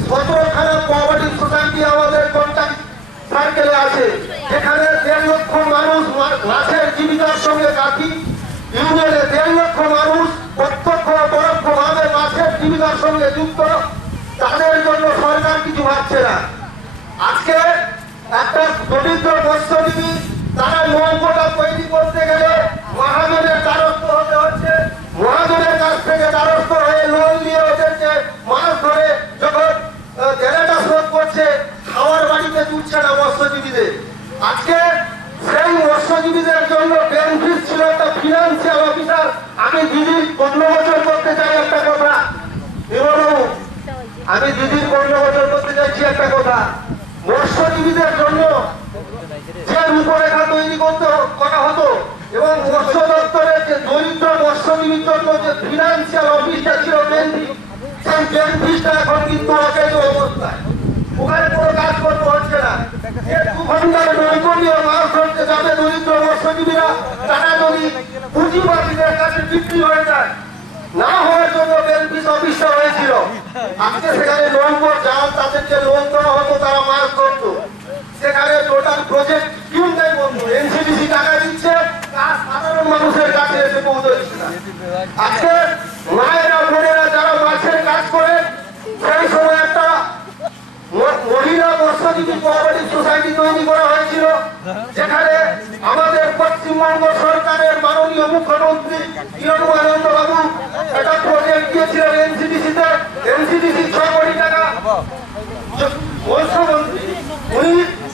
17খানা কোঅপারেটিভ সোসাইটি আমাদের কন্ট্যাক্ট সার্কেলে আছে, যেখানে 1.5 লক্ষ মানুষ মাছের জীবিকার সঙ্গে কাঠি। ইউনিয়নে 1.5 লক্ষ মানুষ প্রত্যক্ষ পরোক্ষভাবে মাছের জীবিকার সঙ্গে যুক্ত। তাদের জন্য সরকার কিছু ভাবছে না। আজকে একটা দরিদ্র মৎস্যজীবী তারা নৌকোটা তৈরি করতে গেলে মহাজনের দ্বারস্থ হতে হচ্ছে। মহাজনের কাছ থেকে দ্বারস্থ হয়ে লোন নিয়ে ওদেরকে মাছ ধরে যখন জেলেটা শোধ করছে, খাওয়ার বাড়িতে জুটছে না মৎস্যজীবীদের। আজকে সেই মৎস্যজীবীদের জন্য বেনিফিট ছিল একটা ফিনান্সিয়াল অফিসার। আমি দিদির 15 বছর করতে চাই একটা কথা, আমি দিদির 15 বছর করতে চাইছি একটা কথা। মৎস্যজীবীদের জন্য যে রূপরেখা তৈরি করা হতো এবং মৎস্য দপ্তরের যে দরিদ্র মৎস্যজীবীর জন্য যে ফিনান্সিয়াল অফিসটা ছিল, সেই বেনিফিটটা এখন কিন্তু অকেজ অবস্থায়। ওখানে কোনো কাজ করতে হচ্ছে না। 2 ঘন্টার নৌকো নিয়ে মাছ ধরতে যাবে দরিদ্র মৎস্যজীবীরা, তারা যদি পুঁজিবাদীদের কাছে বিক্রি হয়ে যায়, না হওয়ার জন্য বেনিফিট অফিসটা হয়েছিল। আজকে সেখানে নৌকো জাল, তাদেরকে লোন দেওয়া হতো, তারা মাছ ধরতো। সেখানে টোটাল প্রজেক্ট স্কিমটাই বন্ধ। এনসিডিসি টাকা দিচ্ছে, সাধারণ মানুষের কাছে এসে পৌঁছচ্ছে না। আজকে মায়েরা বোনেরা যারা মাছের কাজ করে, সেই সময় একটা মহিলা মৎস্যজীবী কোঅপারেটিভ সোসাইটি তৈরি করা হয়েছিল, যেখানে আমাদের পশ্চিমবঙ্গ সরকারের মাননীয় মুখ্যমন্ত্রী কিরণময় বাবু একটা প্রজেক্ট দিয়েছিলেন এনসিডিসিতে। এনসিডিসি 6 কোটি টাকা, মুখ্যমন্ত্রী উনি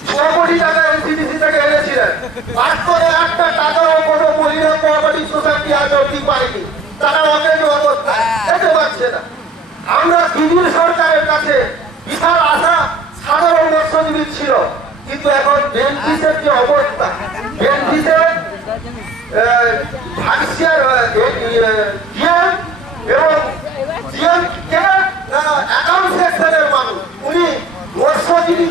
6 কোটি টাকা এনসিডিসি থেকে এনেছিলেন। আজ করে একটা টাকাও কোনো মহিলা কোঅপারেটিভ সোসাইটি আজ অবধি পায়নি। তারা অকেজ অবস্থায় যেতে পারছে না। আমরা দিদির সরকারের কাছে বিশাল আশা সাধারণ মৎস্যজীবী ছিল, কিন্তু এখন বেনিফিটের যে অবস্থা, বেনিফিটের ভাইসিয়ার জিএম এবং জিএম কে অ্যাকাউন্ট সেকশনের মানুষ, উনি মৎস্যজীবী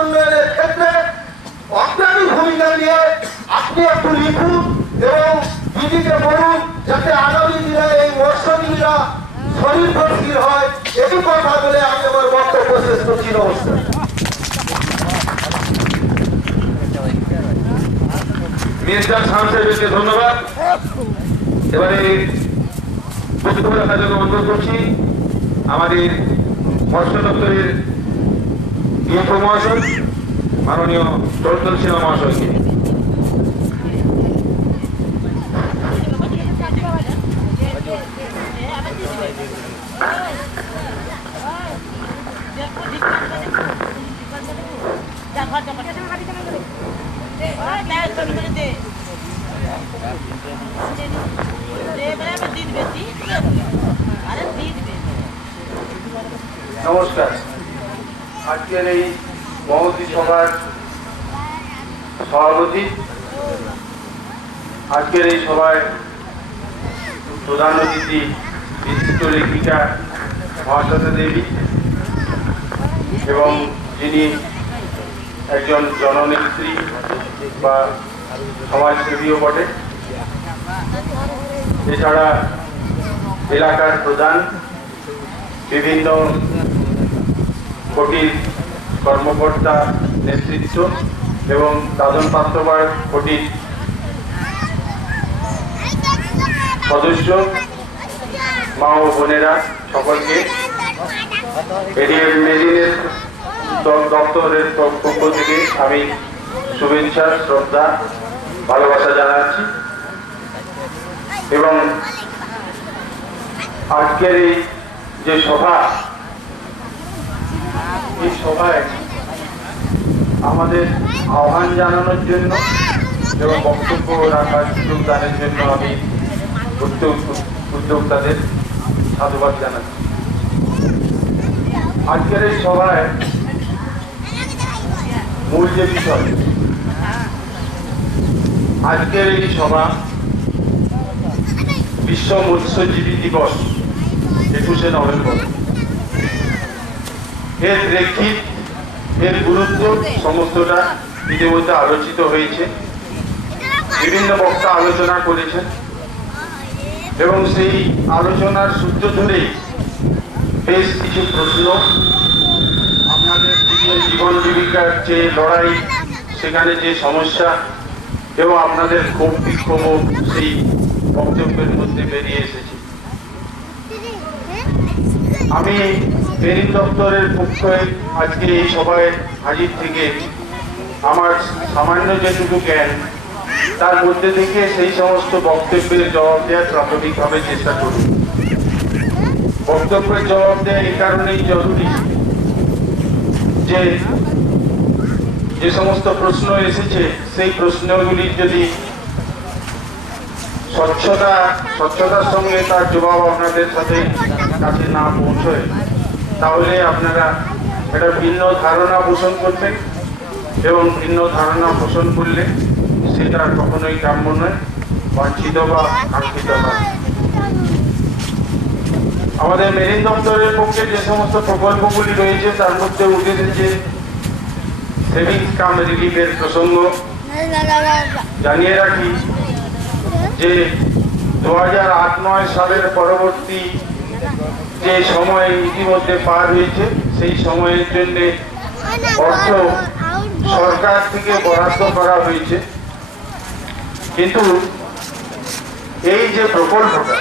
উন্নয়নের ক্ষেত্রে অগ্রণী ভূমিকা নিয়ে আপনি একটু লিখুন এবং দিদিকে বলুন যাতে আগামী দিনে এই মৎস্যজীবীরা শরীর ভর্তির হয়। এই কথা বলে আমি আমার বক্তব্য শেষ করছি। নমস্কার। মিনিস্টার খান সাহেবকে ধন্যবাদ। এবারে বক্তব্য রাখার জন্য অনুরোধ করছি আমাদের মৎস্য দপ্তরের ডিএফও মহাশয় মাননীয় চঞ্চল সিনহা মহাশয়কে। নমস্কার। আজকের এই মহতী সভার সভাপতি, আজকের এই সভায় প্রধান অতিথি বিশিষ্ট লেখিকা মহাশ্বেতা দেবী এবং যিনি একজন জননেত্রী বা সমাজসেবীও বটে, এছাড়া এলাকার প্রধান, বিভিন্ন কোটির কর্মকর্তা নেতৃত্ব এবং দাদন পাত্রবার কোটির সদস্য, মা ও বোনেরা, সকলকে এডিএম মেরিনের দপ্তরের পক্ষ থেকে আমি শুভেচ্ছা, শ্রদ্ধা, ভালোবাসা জানাচ্ছি। এবং আজকের এই যে সভা, এই সভায় আমাদের আহ্বান জানানোর জন্য এবং বক্তব্য রাখার সুযোগ দানের জন্য আমি উদ্যোক্তাদের সাধুবাদ জানাচ্ছি। আজকের এই সভায় মূল যে বিষয়, আজকের এই সভা বিশ্ব মৎস্যজীবী দিবস 21শে নভেম্বর, এর প্রেক্ষিত, এর গুরুত্ব সমস্তটা ইতিমধ্যে আলোচিত হয়েছে। বিভিন্ন বক্তা আলোচনা করেছেন এবং সেই আলোচনার সূত্র ধরেই বেশ কিছু প্রশ্ন, আপনাদের জীবন জীবিকার যে লড়াই, সেখানে যে সমস্যা এবং আপনাদের ক্ষোভ বিক্ষোভ সেই বক্তব্যের মধ্যে বেরিয়ে এসেছে। আমি মেরিন দপ্তরের পক্ষে আজকে এই সভায় হাজির থেকে আমার সামান্য যেটুকু জ্ঞান, তার মধ্যে থেকে সেই সমস্ত বক্তব্যের জবাব দেওয়ার প্রাথমিকভাবে চেষ্টা করুন। বক্তব্যের জবাব দেওয়া এই কারণেই জরুরি যে যে সমস্ত প্রশ্ন এসেছে সেই প্রশ্নগুলির যদি স্বচ্ছতার সঙ্গে তার জবাব আপনাদের সাথে কাছে না পৌঁছয়, তাহলে আপনারা একটা ভিন্ন ধারণা পোষণ করবেন এবং ভিন্ন ধারণা পোষণ করলে সেটা কখনোই কাম্য নয়, বাঞ্ছিত বা কাঙ্ক্ষিত নয়। আমাদের মেরিন দপ্তরের পক্ষে যে সমস্ত প্রকল্পগুলি রয়েছে তার মধ্যে উঠে এসেছে সেভিংস কাম রিলিফের প্রসঙ্গ। জানিয়ে রাখি যে 2008-9 সালের পরবর্তী যে সময় ইতিমধ্যে পার হয়েছে, সেই সময়ের জন্য অর্থ সরকার থেকে বরাদ্দ করা হয়েছে, কিন্তু এই যে প্রকল্পটা,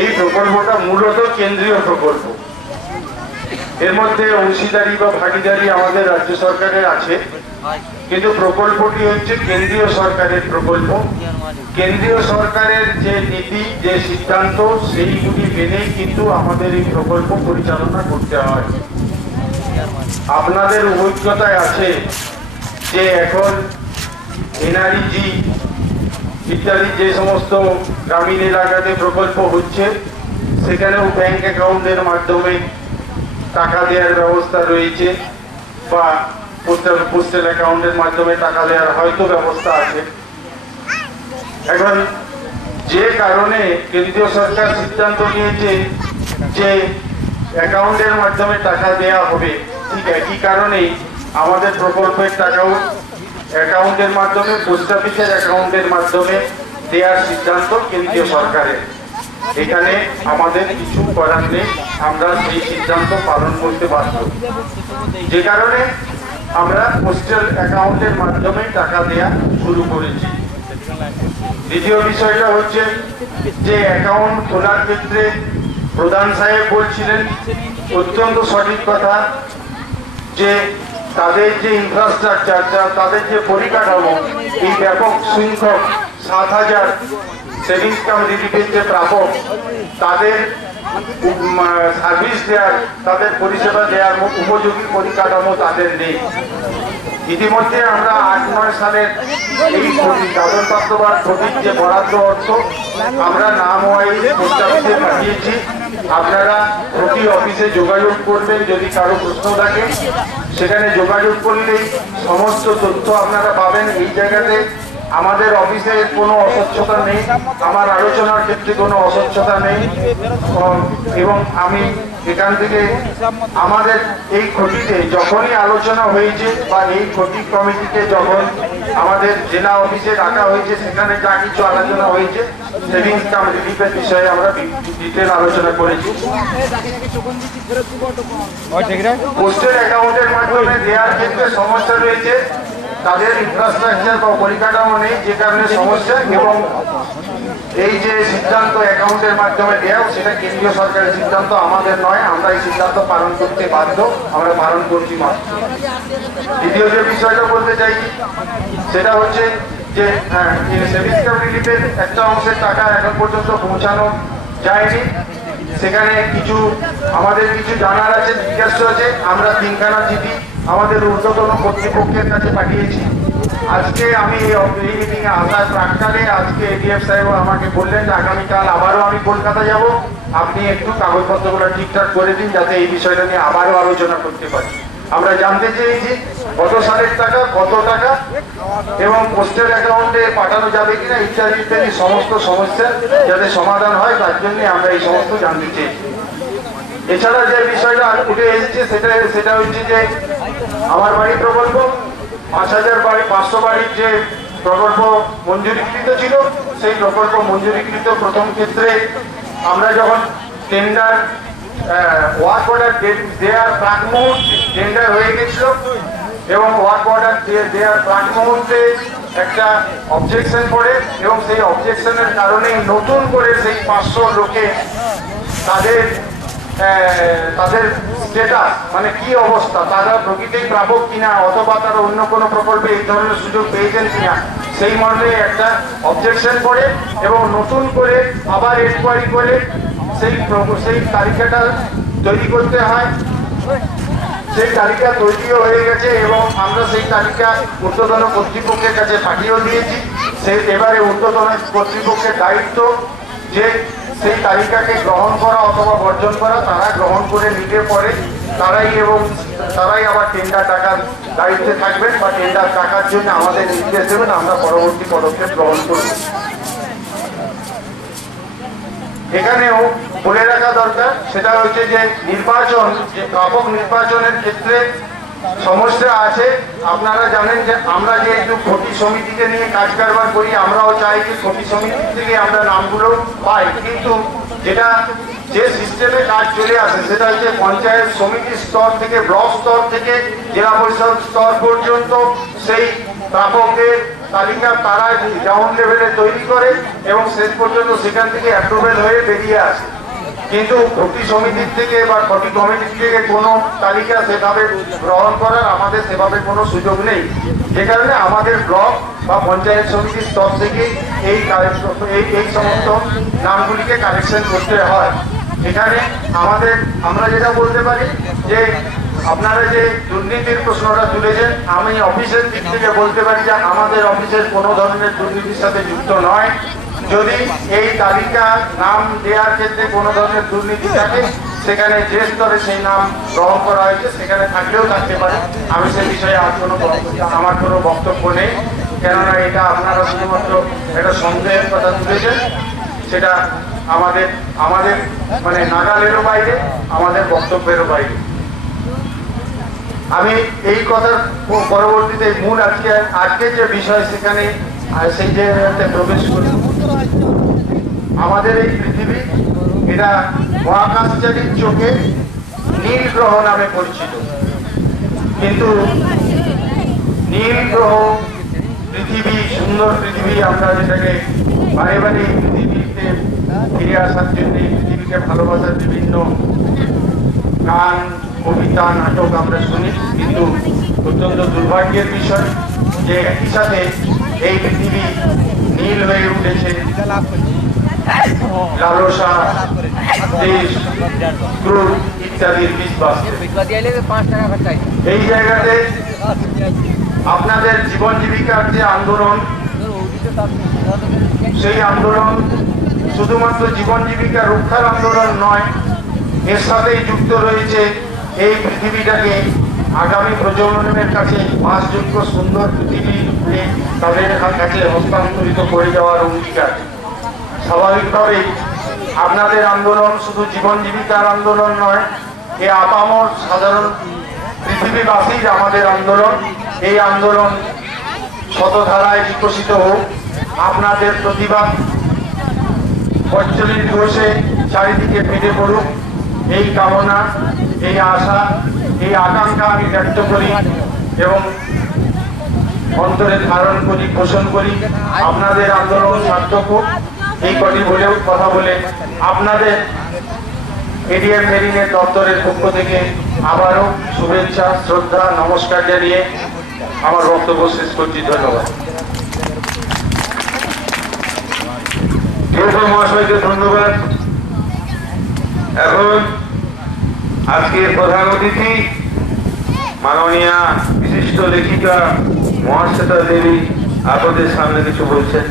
এই প্রকল্পটা মূলত কেন্দ্রীয় প্রকল্প। এর মধ্যে অংশীদারি বা ভাগিদারি আমাদের রাজ্য সরকারের আছে, কিন্তু প্রকল্পটি হচ্ছে কেন্দ্রীয় সরকারের প্রকল্প। কেন্দ্রীয় সরকারের যে নীতি, যে সিদ্ধান্ত, সেইগুলি মেনেই কিন্তু আমাদের এই প্রকল্প পরিচালনা করতে হয়। আপনাদের অভিজ্ঞতায় আছে যে এখন এনআরইজি ইত্যাদি যে সমস্ত গ্রামীণ এলাকাতে প্রকল্প হচ্ছে, সেখানেও ব্যাংক অ্যাকাউন্টের মাধ্যমে টাকা দেওয়ার ব্যবস্থা রয়েছে বা পোস্টাল অ্যাকাউন্টের মাধ্যমে টাকা দেওয়ার হয়তো ব্যবস্থা আছে। এখন যে কারণে কেন্দ্রীয় সরকার সিদ্ধান্ত নিয়েছে যে অ্যাকাউন্টের মাধ্যমে টাকা দেওয়া হবে, ঠিক একই কারণেই আমাদের প্রকল্পের টাকাও অ্যাকাউন্টের মাধ্যমে, পোস্ট অফিসের অ্যাকাউন্টের মাধ্যমে দেওয়ার সিদ্ধান্ত কেন্দ্রীয় সরকারের। এখানে আমাদের কিছু করার নেই, আমরা সেই সিদ্ধান্ত পালন করতে বাধ্য, যে কারণে আমরা পোস্টাল অ্যাকাউন্টের মাধ্যমে টাকা দেওয়া শুরু করেছি। দ্বিতীয় বিষয়টা হচ্ছে যে অ্যাকাউন্ট খোলার ক্ষেত্রে প্রধান সাহেব বলছিলেন অত্যন্ত সঠিক কথা, যে তাদের যে ইনফ্রাস্ট্রাকচার, তাদের যে পরিকাঠামো, এই ব্যাপক সংখ্যক 7,000 সেভিংস কাম রিলিফের যে প্রাপক, তাদের সার্ভিস দেওয়ার, তাদের পরিষেবা দেওয়ার উপযোগী পরিকাঠামো তাদের নেই। ইতিমধ্যে আমরা 8-9 সালের এই দাদন প্রাপ্তবার ক্ষতির যে বরাদ্দ অর্থ আমরা নাম ওয়াইজ পোস্ট অফিসে পাঠিয়েছি। আপনারা প্রতি অফিসে যোগাযোগ করবেন, যদি কারো প্রশ্ন থাকে সেখানে যোগাযোগ করলেই সমস্ত তথ্য আপনারা পাবেন। এই জায়গাতে আমাদের অফিসে কোনো অস্বচ্ছতা নেই, আমার আলোচনার ক্ষেত্রে কোনো অস্বচ্ছতা নেই, এবং আমি এখান থেকে আমাদের এই ক্ষতিতে যখনই আলোচনা হয়েছে বা এই ক্ষতি কমিটিতে যখন আমাদের জেলা অফিসে রাখা হয়েছে, সেখানে যা কিছু আলোচনা হয়েছে সেভিংস কাম রিলিফের বিষয়ে আমরা ডিটেল আলোচনা করেছি। পোস্টেল অ্যাকাউন্টের মাধ্যমে দেওয়ার ক্ষেত্রে সমস্যা রয়েছে, তাদের ইনফ্রাস্ট্রাকচার বা পরিকাঠামো নেই, যে কারণে সমস্যা। এবং এই যে সিদ্ধান্ত অ্যাকাউন্টের মাধ্যমে দেওয়া, সেটা কেন্দ্রীয় সরকারের সিদ্ধান্ত, আমাদের নয়। আমরা এই সিদ্ধান্ত পালন করতে বাধ্য, আমরা পালন করছি মাত্র। দ্বিতীয় যে বিষয়টা বলতে চাইছি সেটা হচ্ছে যে সেভিংস কাম রিলিফের একটা অংশের টাকা এখন পর্যন্ত পৌঁছানো যায়নি। সেখানে আমাদের কিছু জানার আছে, জিজ্ঞাসা আছে। আমরা 3খানা চিঠি আমাদের ঊর্ধ্বতন কর্তৃপক্ষের কাছে পাঠিয়েছি। আজকে আমি এই মিটিং এ আসার প্রাককালে আজকে এডিএফ সাহেব আমাকে বললেন যে আগামীকাল আবারও আমি কলকাতা যাব, আপনি একটু কাগজপত্রগুলো ঠিকঠাক করে দিন যাতে এই বিষয়টা নিয়ে আবারও আলোচনা করতে পারি। আমরা জানতে চেয়েছি কত সালের টাকা, কত টাকা, এবং পোস্টেল অ্যাকাউন্টে পাঠানো যাবে কিনা ইত্যাদি ইত্যাদি সমস্ত সমস্যা যাতে সমাধান হয়, তার জন্য আমরা এই সমস্ত জানতে চেয়েছি। এছাড়া যে বিষয়টা উঠে এসেছে সেটা হচ্ছে যে আমার বাড়ি প্রকল্প 5,500 বাড়ির যে প্রকল্প মঞ্জুরিকৃত ছিল, সেই প্রকল্প মঞ্জুরিকৃত প্রথম ক্ষেত্রে আমরা যখন টেন্ডার ওয়ার্ক অর্ডার দেওয়ার প্রাক মুহূর্তে টেন্ডার হয়ে গেছিল, এবং ওয়ার্ক অর্ডার দেওয়ার প্রাক মুহূর্তে একটা অবজেকশন পড়ে, এবং সেই অবজেকশনের কারণেই নতুন করে সেই 500 লোকে তাদের স্ট্যাটাস, মানে কি অবস্থা, তারা প্রকৃতির প্রাপক কিনা, অথবা তারা অন্য কোনো প্রকল্পে এই ধরনের সুযোগ পেয়েছেন কিনা, সেই মর্মে একটা অবজেকশন করে এবং নতুন করে আবার এনকোয়ারি করে সেই তালিকাটা তৈরি করতে হয়। সেই তালিকা তৈরিও হয়ে গেছে এবং আমরা সেই তালিকা ঊর্ধ্বতন কর্তৃপক্ষের কাছে পাঠিয়েও দিয়েছি। এবারে ঊর্ধ্বতন কর্তৃপক্ষের দায়িত্ব যে সেই তালিকাকে গ্রহণ করা অথবা বর্জন করা, তারা গ্রহণ করে নিতে পরে তারাই আবার টেন্ডার টাকার দায়িত্বে থাকবেন বা টেন্ডার টাকার জন্য আমাদের নির্দেশ দেবেন, আমরা পরবর্তী পদক্ষেপ গ্রহণ করব। এখানেও বলে রাখা দরকার, সেটা হচ্ছে যে নির্বাচন, যে প্রাপক নির্বাচনের ক্ষেত্রে সমস্যা আছে। আপনারা জানেন যে আমরা যে একটু ক্ষতি সমিতিকে নিয়ে কাজ কারবার করি, আমরাও চাই যে ক্ষতি সমিতি থেকে আমরা নামগুলো পাই, কিন্তু যে সিস্টেমে কাজ চলে আসে সেটা হচ্ছে পঞ্চায়েত সমিতি স্তর থেকে, ব্লক স্তর থেকে জেলা পরিষদ স্তর পর্যন্ত সেই প্রাপকের তালিকা তারা গ্রাউন্ড লেভেলে তৈরি করে এবং শেষ পর্যন্ত সেখান থেকে অ্যাপ্রুভেল হয়ে বেরিয়ে আসে। কিন্তু ক্ষতি সমিতির থেকে বা ক্ষতি কমিটির থেকে কোনো তালিকা সেভাবে গ্রহণ করার আমাদের সেভাবে কোনো সুযোগ নেই, যে কারণে আমাদের ব্লক বা পঞ্চায়েত সমিতির স্তর থেকে এই সমস্ত নামগুলিকে কালেকশন করতে হয়। এখানে আমরা যেটা বলতে পারি যে আপনারা যে দুর্নীতির প্রশ্নটা তুলেছেন, আমি অফিসের দিক থেকে বলতে পারি যে আমাদের অফিসের কোনো ধরনের দুর্নীতির সাথে যুক্ত নয়। যদি এই তালিকা নাম দেওয়ার ক্ষেত্রে কোনো ধরনের দুর্নীতি থাকে, সেখানে যে স্তরে সেই নাম গ্রহণ করা হয়েছে সেখানে থাকলেও থাকতে পারে। আমি সে বিষয়ে আমার কোনো বক্তব্য নেই, কেননা এটা আপনারা শুধুমাত্র একটা সন্দেহের কথা তুলেছেন, সেটা আমাদের মানে নাগালেরও বাইরে, আমাদের বক্তব্যেরও বাইরে। আমি এই কথার পরবর্তীতে মূল আজকে যে বিষয় সেখানে সেই জায়গাতে প্রবেশ করি। আমাদের এই পৃথিবী এটা মহাকাশচারীর চোখে নীল গ্রহ নামে পরিচিত, কিন্তু নীল গ্রহ পৃথিবী, সুন্দর পৃথিবী, আমরা যেটাকে বারে বারে পৃথিবীতে ফিরে আসার জন্য, পৃথিবীকে ভালোবাসার বিভিন্ন গান, কবিতা, নাটক আমরা শুনি, কিন্তু অত্যন্ত দুর্ভাগ্যের বিষয় যে একই সাথে এই পৃথিবী নীল হয়ে উঠেছে লালসা, দেশ, ক্রোধ ইত্যাদির বীজ বাঁচতে। এই জায়গাতে আপনাদের জীবন জীবিকার যে আন্দোলন, সেই আন্দোলন শুধুমাত্র জীবন জীবিকা রক্ষার আন্দোলন নয়, এর সাথেই যুক্ত রয়েছে এই পৃথিবীটাকে আগামী প্রজন্মের কাছে বাসযোগ্য সুন্দর পৃথিবীতে তাদের কাছে হস্তান্তরিত করে দেওয়ার অঙ্গীকার। স্বাভাবিকভাবেই আপনাদের আন্দোলন শুধু জীবন জীবিকার আন্দোলন নয়, এ আপামর সাধারণ পৃথিবীবাসীর আমাদের আন্দোলন। এই আন্দোলন শতধারায় বিকশিত হোক, আপনাদের প্রতিবাদ প্রচলিত ঘোষে চারিদিকে ফেটে পড়ুক, এই কামনা, এই আশা, এই আকাঙ্ক্ষা আমি ব্যক্ত করি এবং অন্তরে ধারণ করি, পোষণ করি। আপনাদের আন্দোলন সার্থক হোক, এই কটি বলেও কথা বলে আপনাদের এডিএম মেরিনের দপ্তরের পক্ষ থেকে আবারও শুভেচ্ছা, শ্রদ্ধা, নমস্কার জানিয়ে আমার বক্তব্য শেষ করছি। ধন্যবাদ। মহাশয়কে ধন্যবাদ। এখন আজকের প্রধান অতিথি মাননীয়া বিশিষ্ট লেখিকা মহাশ্বেতা দেবী আপনাদের সামনে কিছু বলছেন।